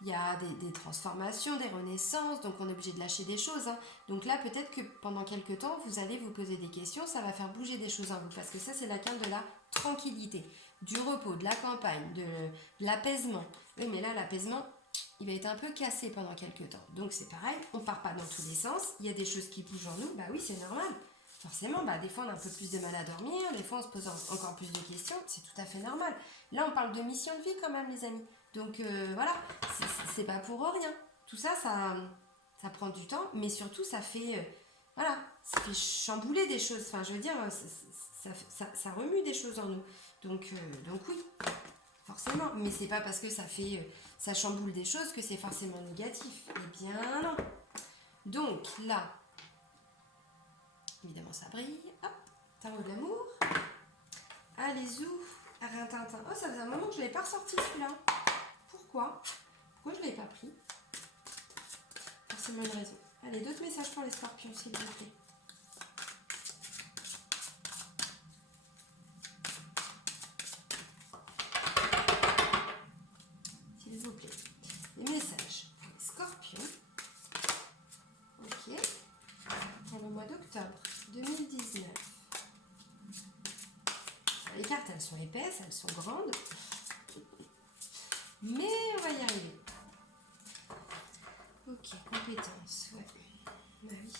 il y a des transformations, des renaissances, donc on est obligé de lâcher des choses. Hein. Donc là, peut-être que pendant quelques temps, vous allez vous poser des questions, ça va faire bouger des choses en vous. Parce que ça, c'est la carte de la tranquillité, du repos, de la campagne, de l'apaisement. Oui, mais là, l'apaisement, il va être un peu cassé pendant quelques temps. Donc c'est pareil, on part pas dans tous les sens, il y a des choses qui bougent en nous, bah oui, c'est normal. Forcément, bah, des fois on a un peu plus de mal à dormir, des fois on se pose encore plus de questions, c'est tout à fait normal. Là on parle de mission de vie quand même les amis. Donc voilà, c'est pas pour rien. Tout ça, ça prend du temps, mais surtout ça fait, voilà, ça fait chambouler des choses. Enfin je veux dire, ça remue des choses en nous. Donc oui, forcément. Mais c'est pas parce que ça chamboule des choses que c'est forcément négatif. Eh bien non. Donc là, évidemment, ça brille. Hop, tarot de l'amour. Allez, zou. Rintintin. Oh, ça faisait un moment que je ne l'avais pas ressorti celui-là. Pourquoi je ne l'avais pas pris? Forcément une raison. Allez, d'autres messages pour les scorpions, s'il vous plaît. S'il vous plaît. Les messages pour les scorpions. Ok. Pour le mois d'octobre 2019. Les cartes, elles sont épaisses, elles sont grandes. Mais on va y arriver. Ok, compétences, ouais. Bah oui.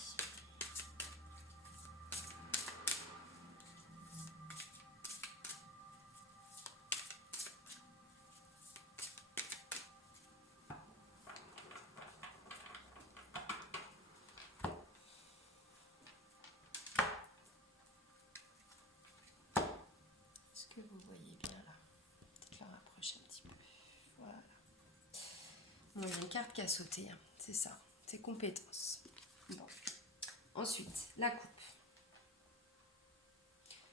Est-ce que vous voyez bien là? Peut-être la rapprocher un petit peu. Voilà. Bon, il y a une carte qui a sauté, hein. C'est ça. C'est compétences. Bon. Ensuite, la coupe.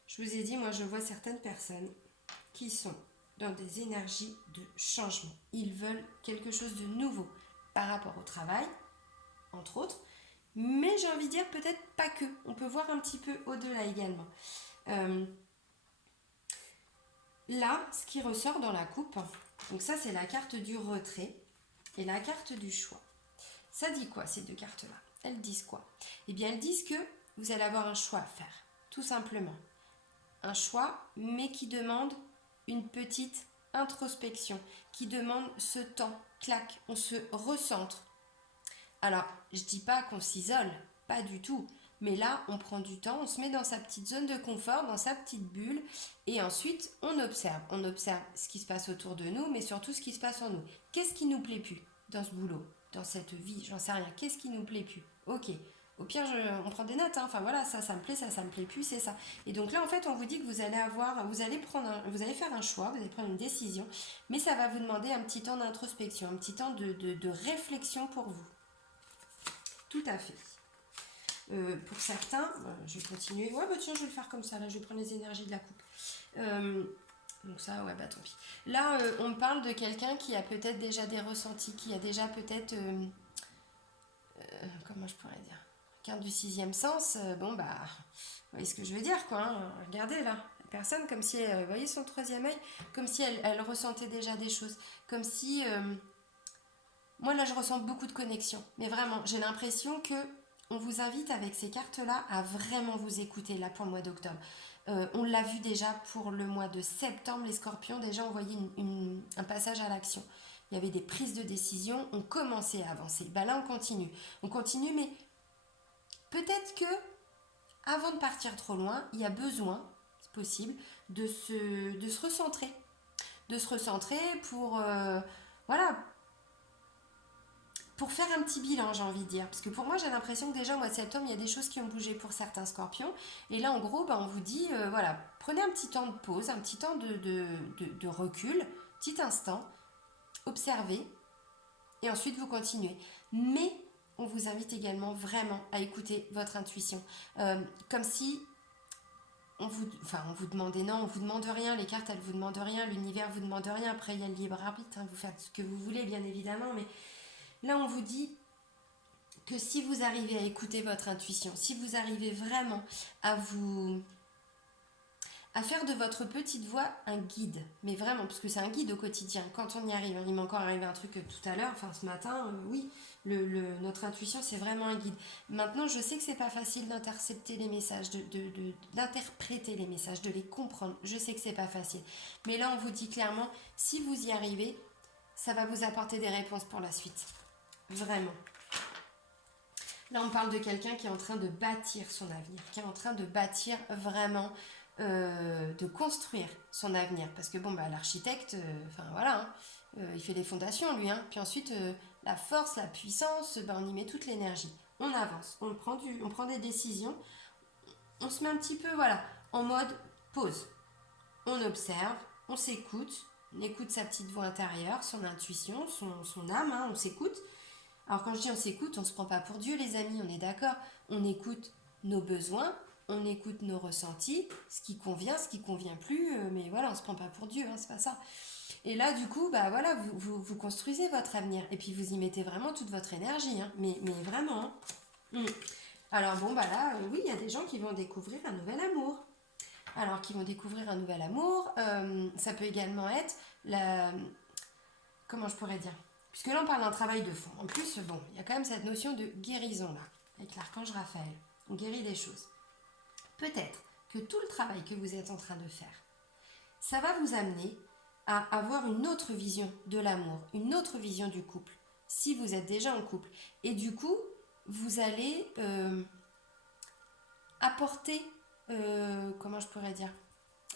Je vous ai dit, moi je vois certaines personnes qui sont dans des énergies de changement. Ils veulent quelque chose de nouveau par rapport au travail, entre autres. Mais j'ai envie de dire peut-être pas que. On peut voir un petit peu au-delà également. Là, ce qui ressort dans la coupe, donc ça c'est la carte du retrait et la carte du choix. Ça dit quoi ces deux cartes-là? Elles disent quoi? Eh bien elles disent que vous allez avoir un choix à faire, tout simplement. Un choix, mais qui demande une petite introspection, qui demande ce temps, clac, on se recentre. Alors, je dis pas qu'on s'isole, pas du tout. Mais là, on prend du temps, on se met dans sa petite zone de confort, dans sa petite bulle, et ensuite, on observe. On observe ce qui se passe autour de nous, mais surtout ce qui se passe en nous. Qu'est-ce qui nous plaît plus dans ce boulot, dans cette vie? J'en sais rien. Qu'est-ce qui nous plaît plus? Ok. Au pire, on prend des notes. Hein. Enfin voilà, ça me plaît, ça me plaît plus, c'est ça. Et donc là, en fait, on vous dit que vous allez faire un choix, vous allez prendre une décision, mais ça va vous demander un petit temps d'introspection, un petit temps de réflexion pour vous. Tout à fait. Pour certains, je vais continuer. Ouais, bah tiens, je vais le faire comme ça. Là, je vais prendre les énergies de la coupe. Donc ça, ouais, bah tant pis. Là, on parle de quelqu'un qui a peut-être déjà des ressentis, qui a déjà peut-être... comment je pourrais dire? Carte du sixième sens. Bon, bah, vous voyez ce que je veux dire, quoi. Hein. Regardez, là. La personne, comme si elle... Vous voyez son troisième œil? Comme si elle ressentait déjà des choses. Comme si... moi, là, je ressens beaucoup de connexion. Mais vraiment, j'ai l'impression que on vous invite avec ces cartes-là à vraiment vous écouter, là, pour le mois d'octobre. On l'a vu déjà pour le mois de septembre, les scorpions, déjà, on voyait un passage à l'action. Il y avait des prises de décision, on commençait à avancer. Ben là, on continue. On continue, mais peut-être que, avant de partir trop loin, il y a besoin, c'est possible, de se recentrer. De se recentrer pour... voilà, pour faire un petit bilan, j'ai envie de dire. Parce que pour moi, j'ai l'impression que déjà au mois de septembre, il y a des choses qui ont bougé pour certains scorpions. Et là, en gros, on vous dit, voilà, prenez un petit temps de pause, un petit temps de recul, petit instant, observez. Et ensuite, vous continuez. Mais on vous invite également vraiment à écouter votre intuition. Comme si on vous demandait, non, on vous demande rien, les cartes, elles vous demandent rien, l'univers vous demande rien. Après, il y a le libre arbitre, hein, vous faites ce que vous voulez, bien évidemment. Mais là, on vous dit que si vous arrivez à écouter votre intuition, si vous arrivez vraiment à faire de votre petite voix un guide, mais vraiment, parce que c'est un guide au quotidien, quand on y arrive, il m'est encore arrivé un truc tout à l'heure, enfin ce matin, oui, notre intuition c'est vraiment un guide. Maintenant, je sais que c'est pas facile d'intercepter les messages, d'interpréter les messages, de les comprendre, je sais que c'est pas facile, mais là on vous dit clairement, si vous y arrivez, ça va vous apporter des réponses pour la suite, vraiment. Là on parle de quelqu'un qui est en train de bâtir son avenir, qui est en train de bâtir vraiment, de construire son avenir, parce que bon bah l'architecte, enfin voilà, hein, il fait les fondations lui, hein, puis ensuite la force, la puissance, on y met toute l'énergie, on avance, on prend des décisions, on se met un petit peu voilà en mode pause, on observe, on s'écoute, on écoute sa petite voix intérieure, son intuition, son âme, hein, on s'écoute. Alors quand je dis on s'écoute, on ne se prend pas pour Dieu les amis, on est d'accord, on écoute nos besoins, on écoute nos ressentis, ce qui convient, ce qui convient plus, mais voilà, on ne se prend pas pour Dieu, hein, c'est pas ça. Et là du coup, bah voilà, vous construisez votre avenir, et puis vous y mettez vraiment toute votre énergie, hein, mais vraiment. Hein. Alors bon, bah là, oui, il y a des gens qui vont découvrir un nouvel amour. Alors qui vont découvrir un nouvel amour, ça peut également être comment je pourrais dire, puisque là on parle d'un travail de fond. En plus, bon, il y a quand même cette notion de guérison là, avec l'archange Raphaël. On guérit des choses. Peut-être que tout le travail que vous êtes en train de faire, ça va vous amener à avoir une autre vision de l'amour, une autre vision du couple, si vous êtes déjà en couple. Et du coup, vous allez apporter, comment je pourrais dire,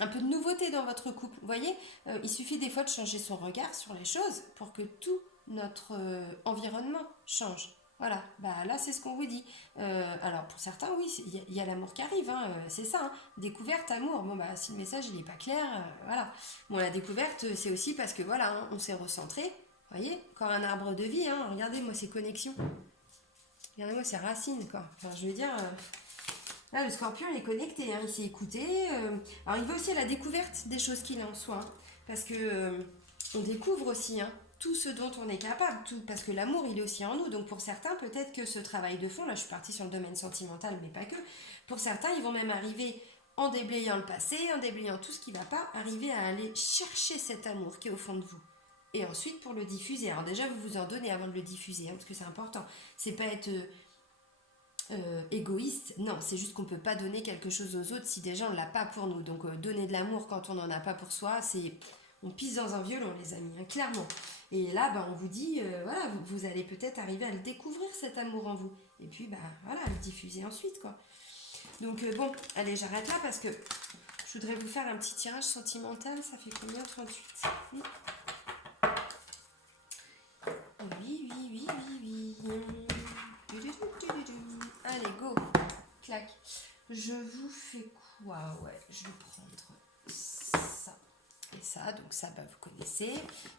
un peu de nouveauté dans votre couple. Vous voyez, il suffit des fois de changer son regard sur les choses pour que tout notre environnement change. Voilà, bah là c'est ce qu'on vous dit. Alors pour certains, oui, il y a l'amour qui arrive, hein, c'est ça, hein. Découverte, amour. Bon bah si le message il n'est pas clair, voilà. Bon la découverte c'est aussi parce que voilà, hein, on s'est recentré. Vous voyez, encore un arbre de vie, hein. Regardez-moi ces connexions. Regardez-moi ces racines, quoi. Enfin je veux dire... Là, le scorpion, il est connecté, hein, il s'est écouté. Alors, il va aussi à la découverte des choses qu'il a en soi. Hein, parce que on découvre aussi hein, tout ce dont on est capable. Parce que l'amour, il est aussi en nous. Donc, pour certains, peut-être que ce travail de fond, là, je suis partie sur le domaine sentimental, mais pas que. Pour certains, ils vont même arriver, en déblayant le passé, en déblayant tout ce qui ne va pas, arriver à aller chercher cet amour qui est au fond de vous. Et ensuite, pour le diffuser. Alors, déjà, vous vous en donnez avant de le diffuser, hein, parce que c'est important. C'est pas être... égoïste, non, c'est juste qu'on ne peut pas donner quelque chose aux autres si déjà on ne l'a pas pour nous. Donc donner de l'amour quand on n'en a pas pour soi, c'est on pisse dans un violon les amis, hein, clairement. Et là on vous dit, voilà, vous allez peut-être arriver à le découvrir cet amour en vous. Et puis voilà, à le diffuser ensuite quoi. Donc bon, allez j'arrête là parce que je voudrais vous faire un petit tirage sentimental, ça fait combien 38 Oui. Allez, go. Clac. Je vous fais quoi? Ouais, je vais prendre ça et ça. Donc ça, vous connaissez.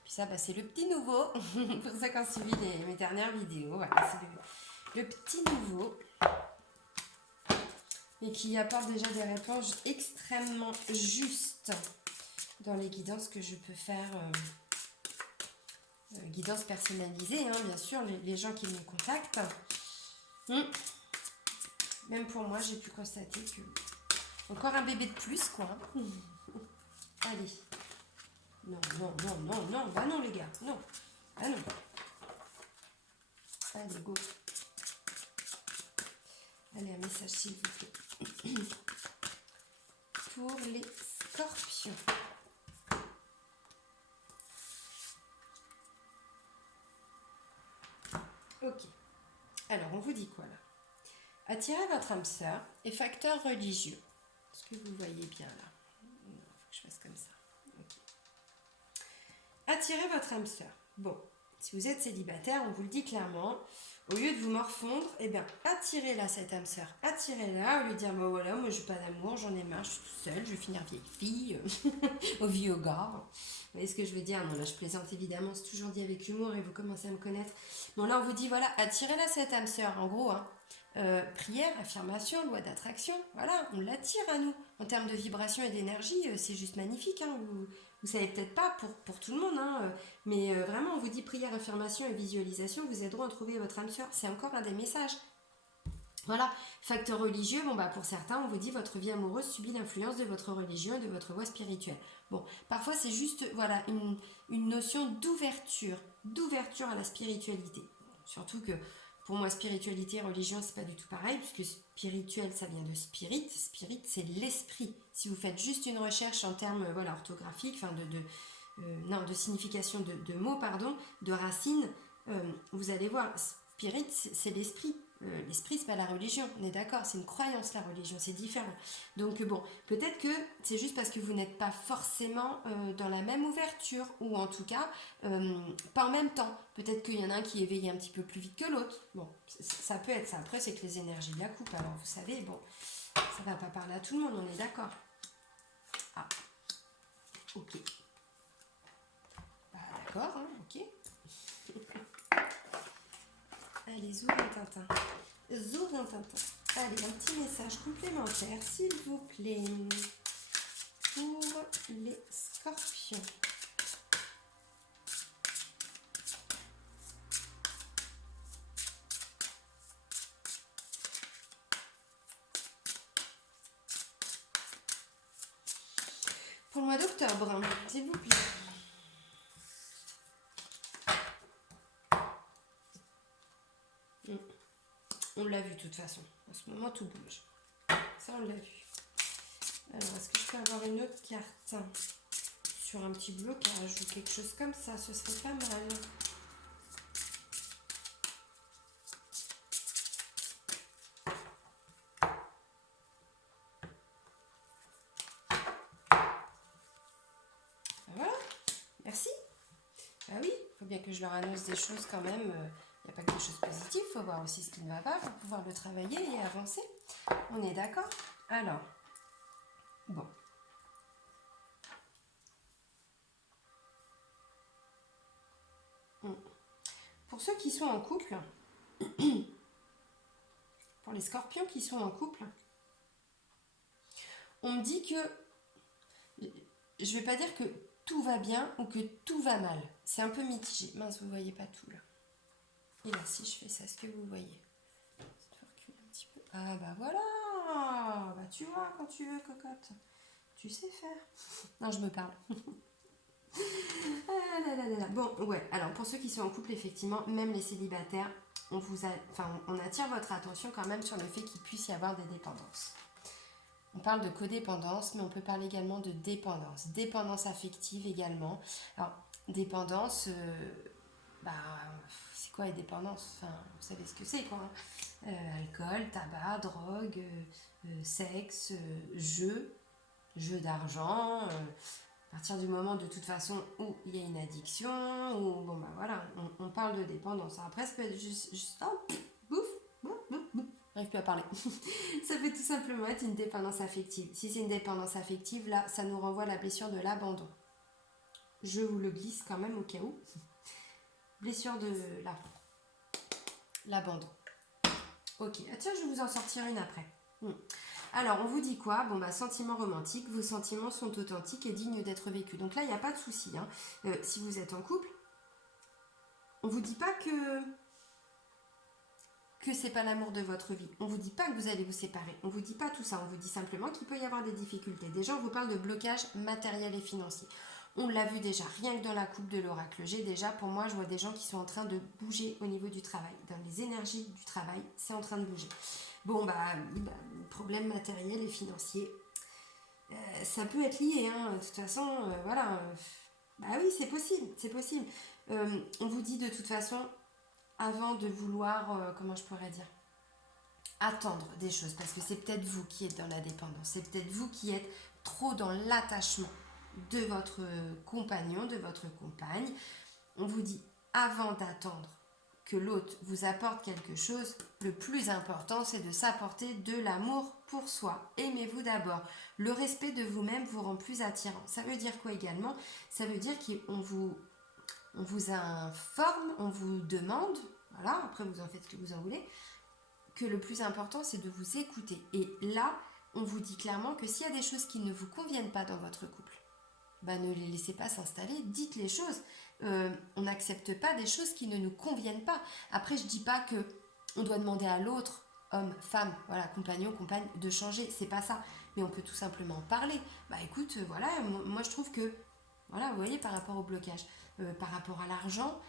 Puis ça, c'est le petit nouveau. Pour ça qu'on suivi mes dernières vidéos. Voilà, c'est le petit nouveau. Et qui apporte déjà des réponses extrêmement justes dans les guidances que je peux faire. Guidance personnalisée, hein, bien sûr, les gens qui me contactent. Même pour moi, j'ai pu constater que... Encore un bébé de plus, quoi. Allez. Non. Bah non, les gars. Non. Ah non. Allez, go. Allez, un message, s'il vous plaît. Pour les scorpions. Ok. Alors, on vous dit quoi, là? Attirez votre âme sœur et facteur religieux. Est-ce que vous voyez bien là? Il faut que je fasse comme ça. Okay. Attirez votre âme sœur. Bon, si vous êtes célibataire, on vous le dit clairement. au lieu de vous morfondre, eh bien, attirez-la, cette âme sœur. Attirez-la, au lieu de dire, bah voilà, moi, je veux pas d'amour, j'en ai marre, je suis toute seule, je vais finir vieille fille, au vieux gars. Vous voyez ce que je veux dire? Non, là, je plaisante évidemment, c'est toujours dit avec humour et vous commencez à me connaître. Bon, là, on vous dit, voilà, attirez-la, cette âme sœur, en gros, hein. Prière, affirmation, loi d'attraction, voilà, on l'attire à nous. En termes de vibration et d'énergie, c'est juste magnifique, hein. Vous savez peut-être pas pour tout le monde, hein, mais vraiment, on vous dit prière, affirmation et visualisation vous aideront à trouver votre âme sœur. C'est encore un des messages. Voilà, facteur religieux, bon bah pour certains, on vous dit votre vie amoureuse subit l'influence de votre religion et de votre voie spirituelle. Bon, parfois c'est juste voilà une notion d'ouverture à la spiritualité. Surtout que pour moi, spiritualité et religion, c'est pas du tout pareil, puisque spirituel, ça vient de spirit. Spirit, c'est l'esprit. Si vous faites juste une recherche en termes voilà, orthographiques, enfin de signification de mots, pardon, de racines, vous allez voir, spirit, c'est l'esprit. L'esprit, c'est pas la religion, on est d'accord, c'est une croyance, la religion, c'est différent. Donc bon, peut-être que c'est juste parce que vous n'êtes pas forcément dans la même ouverture, ou en tout cas, pas en même temps. Peut-être qu'il y en a un qui éveille un petit peu plus vite que l'autre. Bon, ça peut être ça. Après, c'est que les énergies de la coupe, alors vous savez, bon, ça va pas parler à tout le monde, on est d'accord. Ah, ok. Bah, d'accord, hein, ok. Allez, Zourinttintin. Zourinttintin. Allez, un petit message complémentaire, s'il vous plaît, pour les scorpions. Pour le mois d'octobre, s'il vous plaît. On l'a vu de toute façon. En ce moment, tout bouge. Ça, on l'a vu. Alors, est-ce que je peux avoir une autre carte sur un petit blocage ou quelque chose comme ça? Ce serait pas mal. Voilà. Merci. Ah oui, il faut bien que je leur annonce des choses quand même. Il n'y a pas que des choses positives. Il faut voir aussi ce qui ne va pas pour pouvoir le travailler et avancer. On est d'accord? Alors, bon. Pour ceux qui sont en couple, pour les scorpions qui sont en couple, on me dit que, je vais pas dire que tout va bien ou que tout va mal. C'est un peu mitigé. Mince, vous voyez pas tout là. Et là, si je fais ça, est-ce que vous voyez? Un petit peu. Ah bah voilà. Bah tu vois quand tu veux, cocotte. Tu sais faire. Non, je me parle. Ah là là là là. Bon, ouais. Alors pour ceux qui sont en couple, effectivement, même les célibataires, on attire votre attention quand même sur le fait qu'il puisse y avoir des dépendances. On parle de codépendance, mais on peut parler également de dépendance. Dépendance affective également. Alors, dépendance, c'est quoi les dépendances? Enfin, vous savez ce que c'est, quoi. Hein. Alcool, tabac, drogue, sexe, jeu d'argent. À partir du moment, de toute façon, où il y a une addiction, ou bon, bah voilà, on parle de dépendance. Après, ça peut être juste j'arrive plus à parler. Ça peut tout simplement être une dépendance affective. Si c'est une dépendance affective, là, ça nous renvoie à la blessure de l'abandon. Je vous le glisse quand même au cas où. Blessure de l'abandon. Ok, ah, tiens, je vais vous en sortir une après. Alors, on vous dit quoi? Bon, bah, sentiments romantiques, vos sentiments sont authentiques et dignes d'être vécus. Donc là, il n'y a pas de souci. Hein. Si vous êtes en couple, on ne vous dit pas que c'est pas l'amour de votre vie. On vous dit pas que vous allez vous séparer. On vous dit pas tout ça. On vous dit simplement qu'il peut y avoir des difficultés. Déjà, on vous parle de blocage matériel et financier. On l'a vu déjà, rien que dans la coupe de l'oracle G, déjà, pour moi, je vois des gens qui sont en train de bouger au niveau du travail. Dans les énergies du travail, c'est en train de bouger. Bon, problème matériel et financier. Ça peut être lié, hein. De toute façon, voilà. Bah oui, c'est possible, c'est possible. On vous dit de toute façon, avant de vouloir, comment je pourrais dire, attendre des choses, parce que c'est peut-être vous qui êtes dans la dépendance, c'est peut-être vous qui êtes trop dans l'attachement de votre compagnon, de votre compagne. On vous dit, avant d'attendre que l'autre vous apporte quelque chose, le plus important, c'est de s'apporter de l'amour pour soi. Aimez-vous d'abord. Le respect de vous-même vous rend plus attirant. Ça veut dire quoi également? Ça veut dire qu'on vous informe, on vous demande, voilà, après vous en faites ce que vous en voulez, que le plus important, c'est de vous écouter. Et là, on vous dit clairement que s'il y a des choses qui ne vous conviennent pas dans votre couple, ne les laissez pas s'installer, dites les choses. On n'accepte pas des choses qui ne nous conviennent pas. Après, je dis pas que on doit demander à l'autre, homme, femme, voilà, compagnon, compagne, de changer, c'est pas ça. Mais on peut tout simplement en parler. Écoute, voilà, moi je trouve que, voilà, vous voyez, par rapport au blocage, par rapport à l'argent,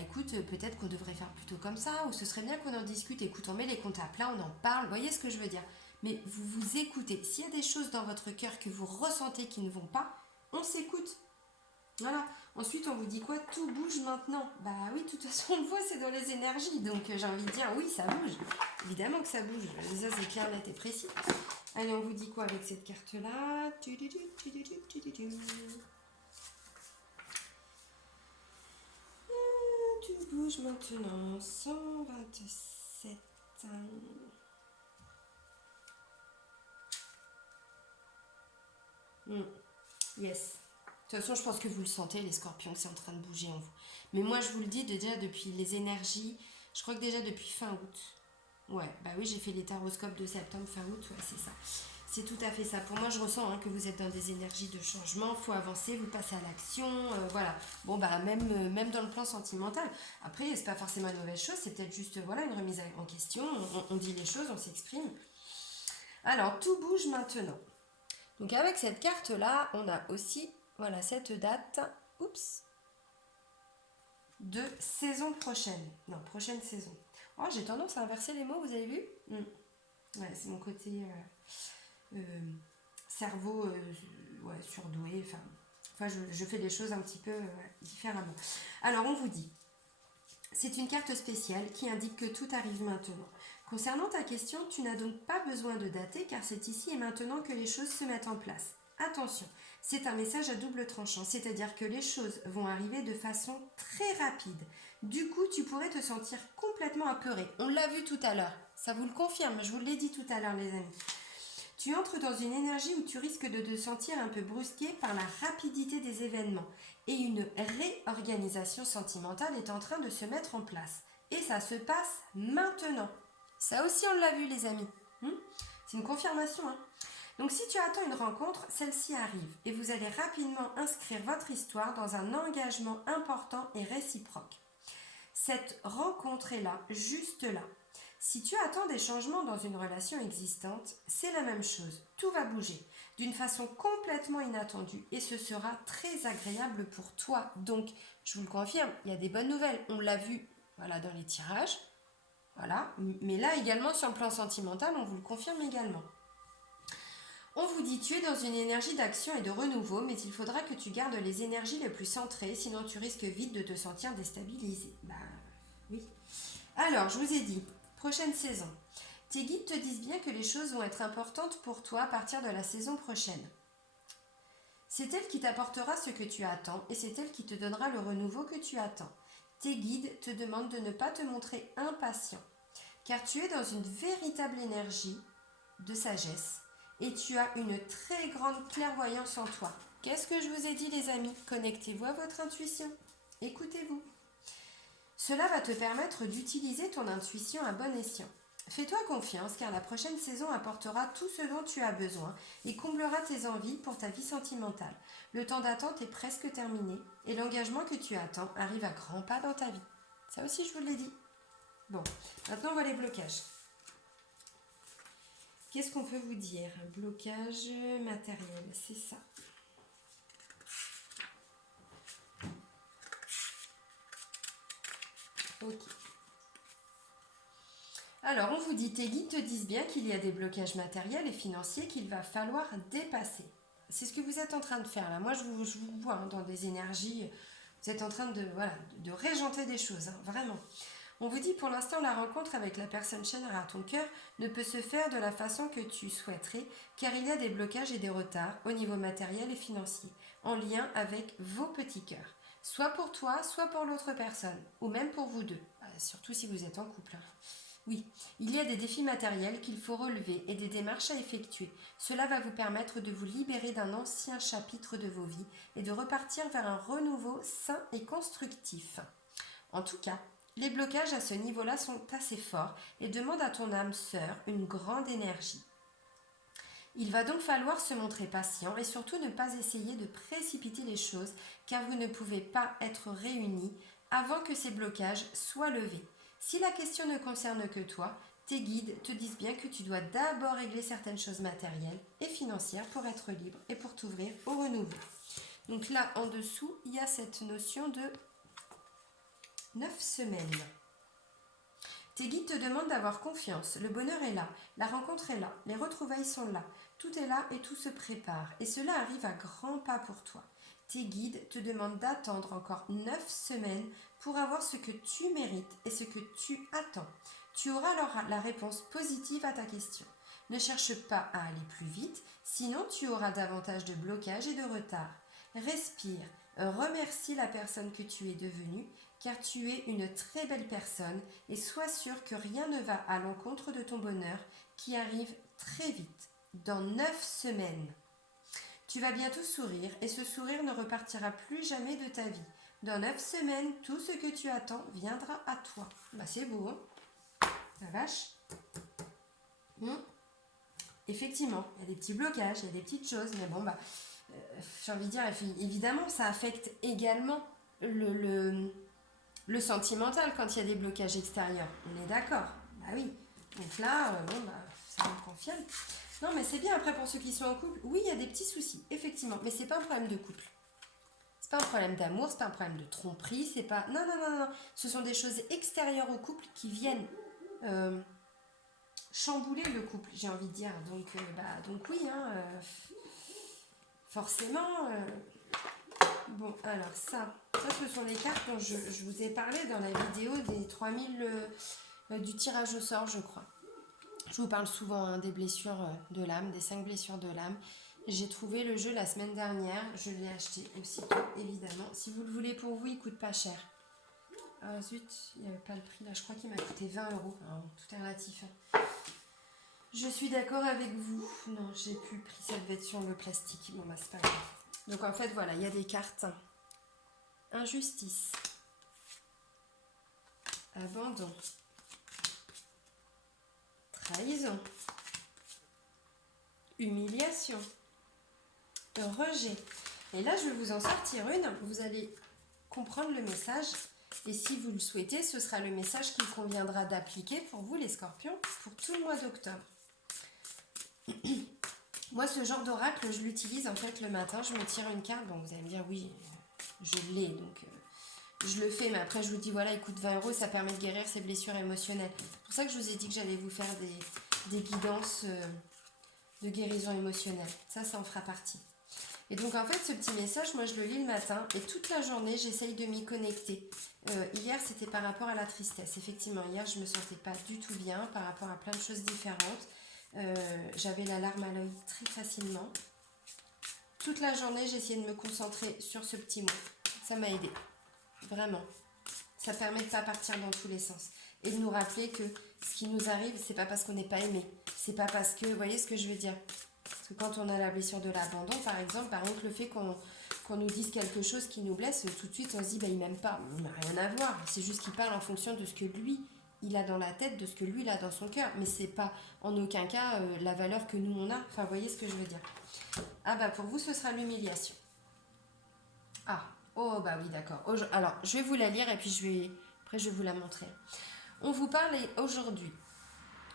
écoute, peut-être qu'on devrait faire plutôt comme ça, ou ce serait bien qu'on en discute, écoute, on met les comptes à plat, on en parle, vous voyez ce que je veux dire. Mais vous vous écoutez. S'il y a des choses dans votre cœur que vous ressentez qui ne vont pas, on s'écoute. Voilà. Ensuite, on vous dit quoi? Tout bouge maintenant. Oui, de toute façon, on le voit, c'est dans les énergies. Donc, j'ai envie de dire, oui, ça bouge. Évidemment que ça bouge. Ça, c'est clair, net et précis. Allez, on vous dit quoi avec cette carte-là? Tout bouge maintenant. 127. Yes. De toute façon, je pense que vous le sentez, les scorpions, c'est en train de bouger en vous. Mais moi, je vous le dis déjà depuis les énergies, je crois que déjà depuis fin août. Ouais, oui, j'ai fait les taroscopes de septembre, fin août, ouais, c'est ça. C'est tout à fait ça. Pour moi, je ressens que vous êtes dans des énergies de changement, il faut avancer, vous passez à l'action, voilà. Bon, même dans le plan sentimental. Après, c'est pas forcément une mauvaise chose, c'est peut-être juste, voilà, une remise en question, on dit les choses, on s'exprime. Alors, tout bouge maintenant. Donc, avec cette carte-là, on a aussi... Voilà, cette date, de saison prochaine. Non, prochaine saison. Oh, j'ai tendance à inverser les mots, vous avez vu? Ouais, c'est mon côté cerveau surdoué. Enfin je fais les choses un petit peu différemment. Alors, on vous dit, c'est une carte spéciale qui indique que tout arrive maintenant. Concernant ta question, tu n'as donc pas besoin de dater car c'est ici et maintenant que les choses se mettent en place. Attention, c'est un message à double tranchant, c'est-à-dire que les choses vont arriver de façon très rapide. Du coup, tu pourrais te sentir complètement apeuré. On l'a vu tout à l'heure, ça vous le confirme, je vous l'ai dit tout à l'heure les amis. Tu entres dans une énergie où tu risques de te sentir un peu brusqué par la rapidité des événements et une réorganisation sentimentale est en train de se mettre en place. Et ça se passe maintenant. Ça aussi on l'a vu les amis. C'est une confirmation. Donc si tu attends une rencontre, celle-ci arrive et vous allez rapidement inscrire votre histoire dans un engagement important et réciproque. Cette rencontre est là, juste là. Si tu attends des changements dans une relation existante, c'est la même chose. Tout va bouger d'une façon complètement inattendue et ce sera très agréable pour toi. Donc, je vous le confirme, il y a des bonnes nouvelles. On l'a vu dans les tirages. Voilà. Mais là également, sur le plan sentimental, on vous le confirme également. On vous dit tu es dans une énergie d'action et de renouveau, mais il faudra que tu gardes les énergies les plus centrées, sinon tu risques vite de te sentir déstabilisé. Oui. Alors, je vous ai dit, prochaine saison. Tes guides te disent bien que les choses vont être importantes pour toi à partir de la saison prochaine. C'est elle qui t'apportera ce que tu attends et c'est elle qui te donnera le renouveau que tu attends. Tes guides te demandent de ne pas te montrer impatient, car tu es dans une véritable énergie de sagesse et tu as une très grande clairvoyance en toi. Qu'est-ce que je vous ai dit les amis? Connectez-vous à votre intuition. Écoutez-vous. Cela va te permettre d'utiliser ton intuition à bon escient. Fais-toi confiance car la prochaine saison apportera tout ce dont tu as besoin et comblera tes envies pour ta vie sentimentale. Le temps d'attente est presque terminé et l'engagement que tu attends arrive à grands pas dans ta vie. Ça aussi je vous l'ai dit. Bon, maintenant on voit les blocages. Qu'est-ce qu'on peut vous dire? Un blocage matériel, c'est ça. Ok. Alors, on vous dit, tes guides te disent bien qu'il y a des blocages matériels et financiers qu'il va falloir dépasser. C'est ce que vous êtes en train de faire là. Moi, je vous vois dans des énergies. Vous êtes en train de régenter des choses, vraiment. On vous dit pour l'instant, la rencontre avec la personne chère à ton cœur ne peut se faire de la façon que tu souhaiterais, car il y a des blocages et des retards au niveau matériel et financier, en lien avec vos petits cœurs. Soit pour toi, soit pour l'autre personne, ou même pour vous deux. surtout si vous êtes en couple. Oui, il y a des défis matériels qu'il faut relever et des démarches à effectuer. Cela va vous permettre de vous libérer d'un ancien chapitre de vos vies et de repartir vers un renouveau sain et constructif. En tout cas, les blocages à ce niveau-là sont assez forts et demandent à ton âme sœur une grande énergie. Il va donc falloir se montrer patient et surtout ne pas essayer de précipiter les choses car vous ne pouvez pas être réunis avant que ces blocages soient levés. Si la question ne concerne que toi, tes guides te disent bien que tu dois d'abord régler certaines choses matérielles et financières pour être libre et pour t'ouvrir au renouveau. Donc là, en dessous, il y a cette notion de 9 semaines. Tes guides te demandent d'avoir confiance. Le bonheur est là, la rencontre est là, les retrouvailles sont là. Tout est là et tout se prépare. Et cela arrive à grands pas pour toi. Tes guides te demandent d'attendre encore 9 semaines pour avoir ce que tu mérites et ce que tu attends. Tu auras alors la réponse positive à ta question. Ne cherche pas à aller plus vite, sinon tu auras davantage de blocages et de retard. Respire, remercie la personne que tu es devenue, car tu es une très belle personne et sois sûr que rien ne va à l'encontre de ton bonheur qui arrive très vite, dans 9 semaines. Tu vas bientôt sourire et ce sourire ne repartira plus jamais de ta vie. Dans 9 semaines, tout ce que tu attends viendra à toi. Bah c'est beau, hein? La vache. Effectivement, il y a des petits blocages, il y a des petites choses, mais bon, j'ai envie de dire, évidemment, ça affecte également le sentimental quand il y a des blocages extérieurs. On est d'accord? Bah oui. Donc là, ça me confirme. Non, mais c'est bien après pour ceux qui sont en couple. Oui, il y a des petits soucis, effectivement, mais c'est pas un problème de couple. C'est pas un problème d'amour, c'est pas un problème de tromperie, c'est pas... Non, non, non, non. Ce sont des choses extérieures au couple qui viennent chambouler le couple, j'ai envie de dire. Donc oui, hein, forcément... Bon, alors ça ce sont les cartes dont je vous ai parlé dans la vidéo des 3000 du tirage au sort, je crois. Je vous parle souvent des blessures de l'âme, des 5 blessures de l'âme. J'ai trouvé le jeu la semaine dernière, je l'ai acheté aussitôt, évidemment. Si vous le voulez pour vous, il coûte pas cher. Ah zut, il n'y avait pas le prix là, je crois qu'il m'a coûté 20 €. Alors, tout est relatif. Hein. Je suis d'accord avec vous. Non, j'ai plus pris cette bête sur le plastique. Bon, c'est pas grave. Donc en fait, voilà, il y a des cartes. Injustice. Abandon. Trahison. Humiliation. Rejet. Et là, je vais vous en sortir une. Vous allez comprendre le message. Et si vous le souhaitez, ce sera le message qu'il conviendra d'appliquer pour vous, les scorpions, pour tout le mois d'octobre. Moi, ce genre d'oracle, je l'utilise en fait le matin. Je me tire une carte. Bon, vous allez me dire, oui, je l'ai, donc je le fais. Mais après, je vous dis, voilà, il coûte 20 €. Ça permet de guérir ces blessures émotionnelles. C'est pour ça que je vous ai dit que j'allais vous faire des guidances de guérison émotionnelle. Ça en fera partie. Et donc, en fait, ce petit message, moi, je le lis le matin. Et toute la journée, j'essaye de m'y connecter. Hier, c'était par rapport à la tristesse. Effectivement, hier, je ne me sentais pas du tout bien par rapport à plein de choses différentes. J'avais la larme à l'œil très facilement. Toute la journée, j'ai essayé de me concentrer sur ce petit mot. Ça m'a aidé. Vraiment. Ça permet de ne pas partir dans tous les sens. Et de nous rappeler que ce qui nous arrive, c'est pas parce qu'on n'est pas aimé. C'est pas parce que... Vous voyez ce que je veux dire? Parce que quand on a la blessure de l'abandon, par exemple, le fait qu'on nous dise quelque chose qui nous blesse, tout de suite, on se dit, il m'aime pas. Il n'a rien à voir. C'est juste qu'il parle en fonction de ce que lui, il a dans la tête, de ce que lui, il a dans son cœur. Mais c'est pas en aucun cas la valeur que nous, on a. Enfin, vous voyez ce que je veux dire? Ah pour vous, ce sera l'humiliation. Ah, oh oui, d'accord. Alors, je vais vous la lire et puis après, je vais vous la montrer. On vous parle aujourd'hui.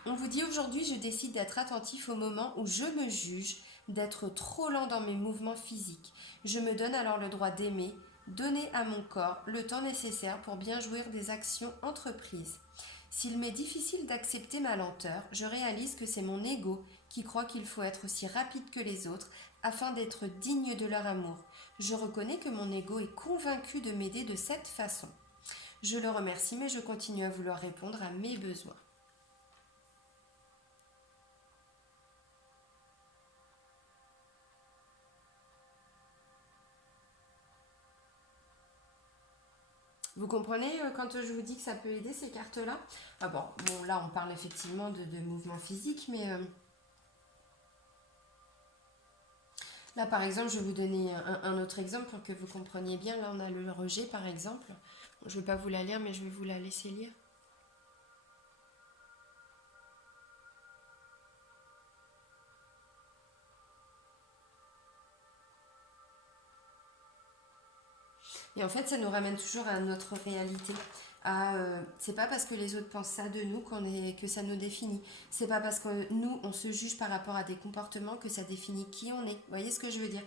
On vous dit aujourd'hui, je décide d'être attentif au moment où je me juge, d'être trop lent dans mes mouvements physiques. Je me donne alors le droit d'aimer, donner à mon corps le temps nécessaire pour bien jouir des actions entreprises. S'il m'est difficile d'accepter ma lenteur, je réalise que c'est mon ego qui croit qu'il faut être aussi rapide que les autres afin d'être digne de leur amour. Je reconnais que mon ego est convaincu de m'aider de cette façon. Je le remercie, mais je continue à vouloir répondre à mes besoins. Vous comprenez quand je vous dis que ça peut aider ces cartes-là? Ah bon, là on parle effectivement de mouvements physiques, mais là par exemple, je vais vous donner un autre exemple pour que vous compreniez bien. Là on a le rejet par exemple. Je ne vais pas vous la lire, mais je vais vous la laisser lire. Et en fait, ça nous ramène toujours à notre réalité. C'est pas parce que les autres pensent ça de nous que ça nous définit. C'est pas parce que nous, on se juge par rapport à des comportements que ça définit qui on est. Vous voyez ce que je veux dire?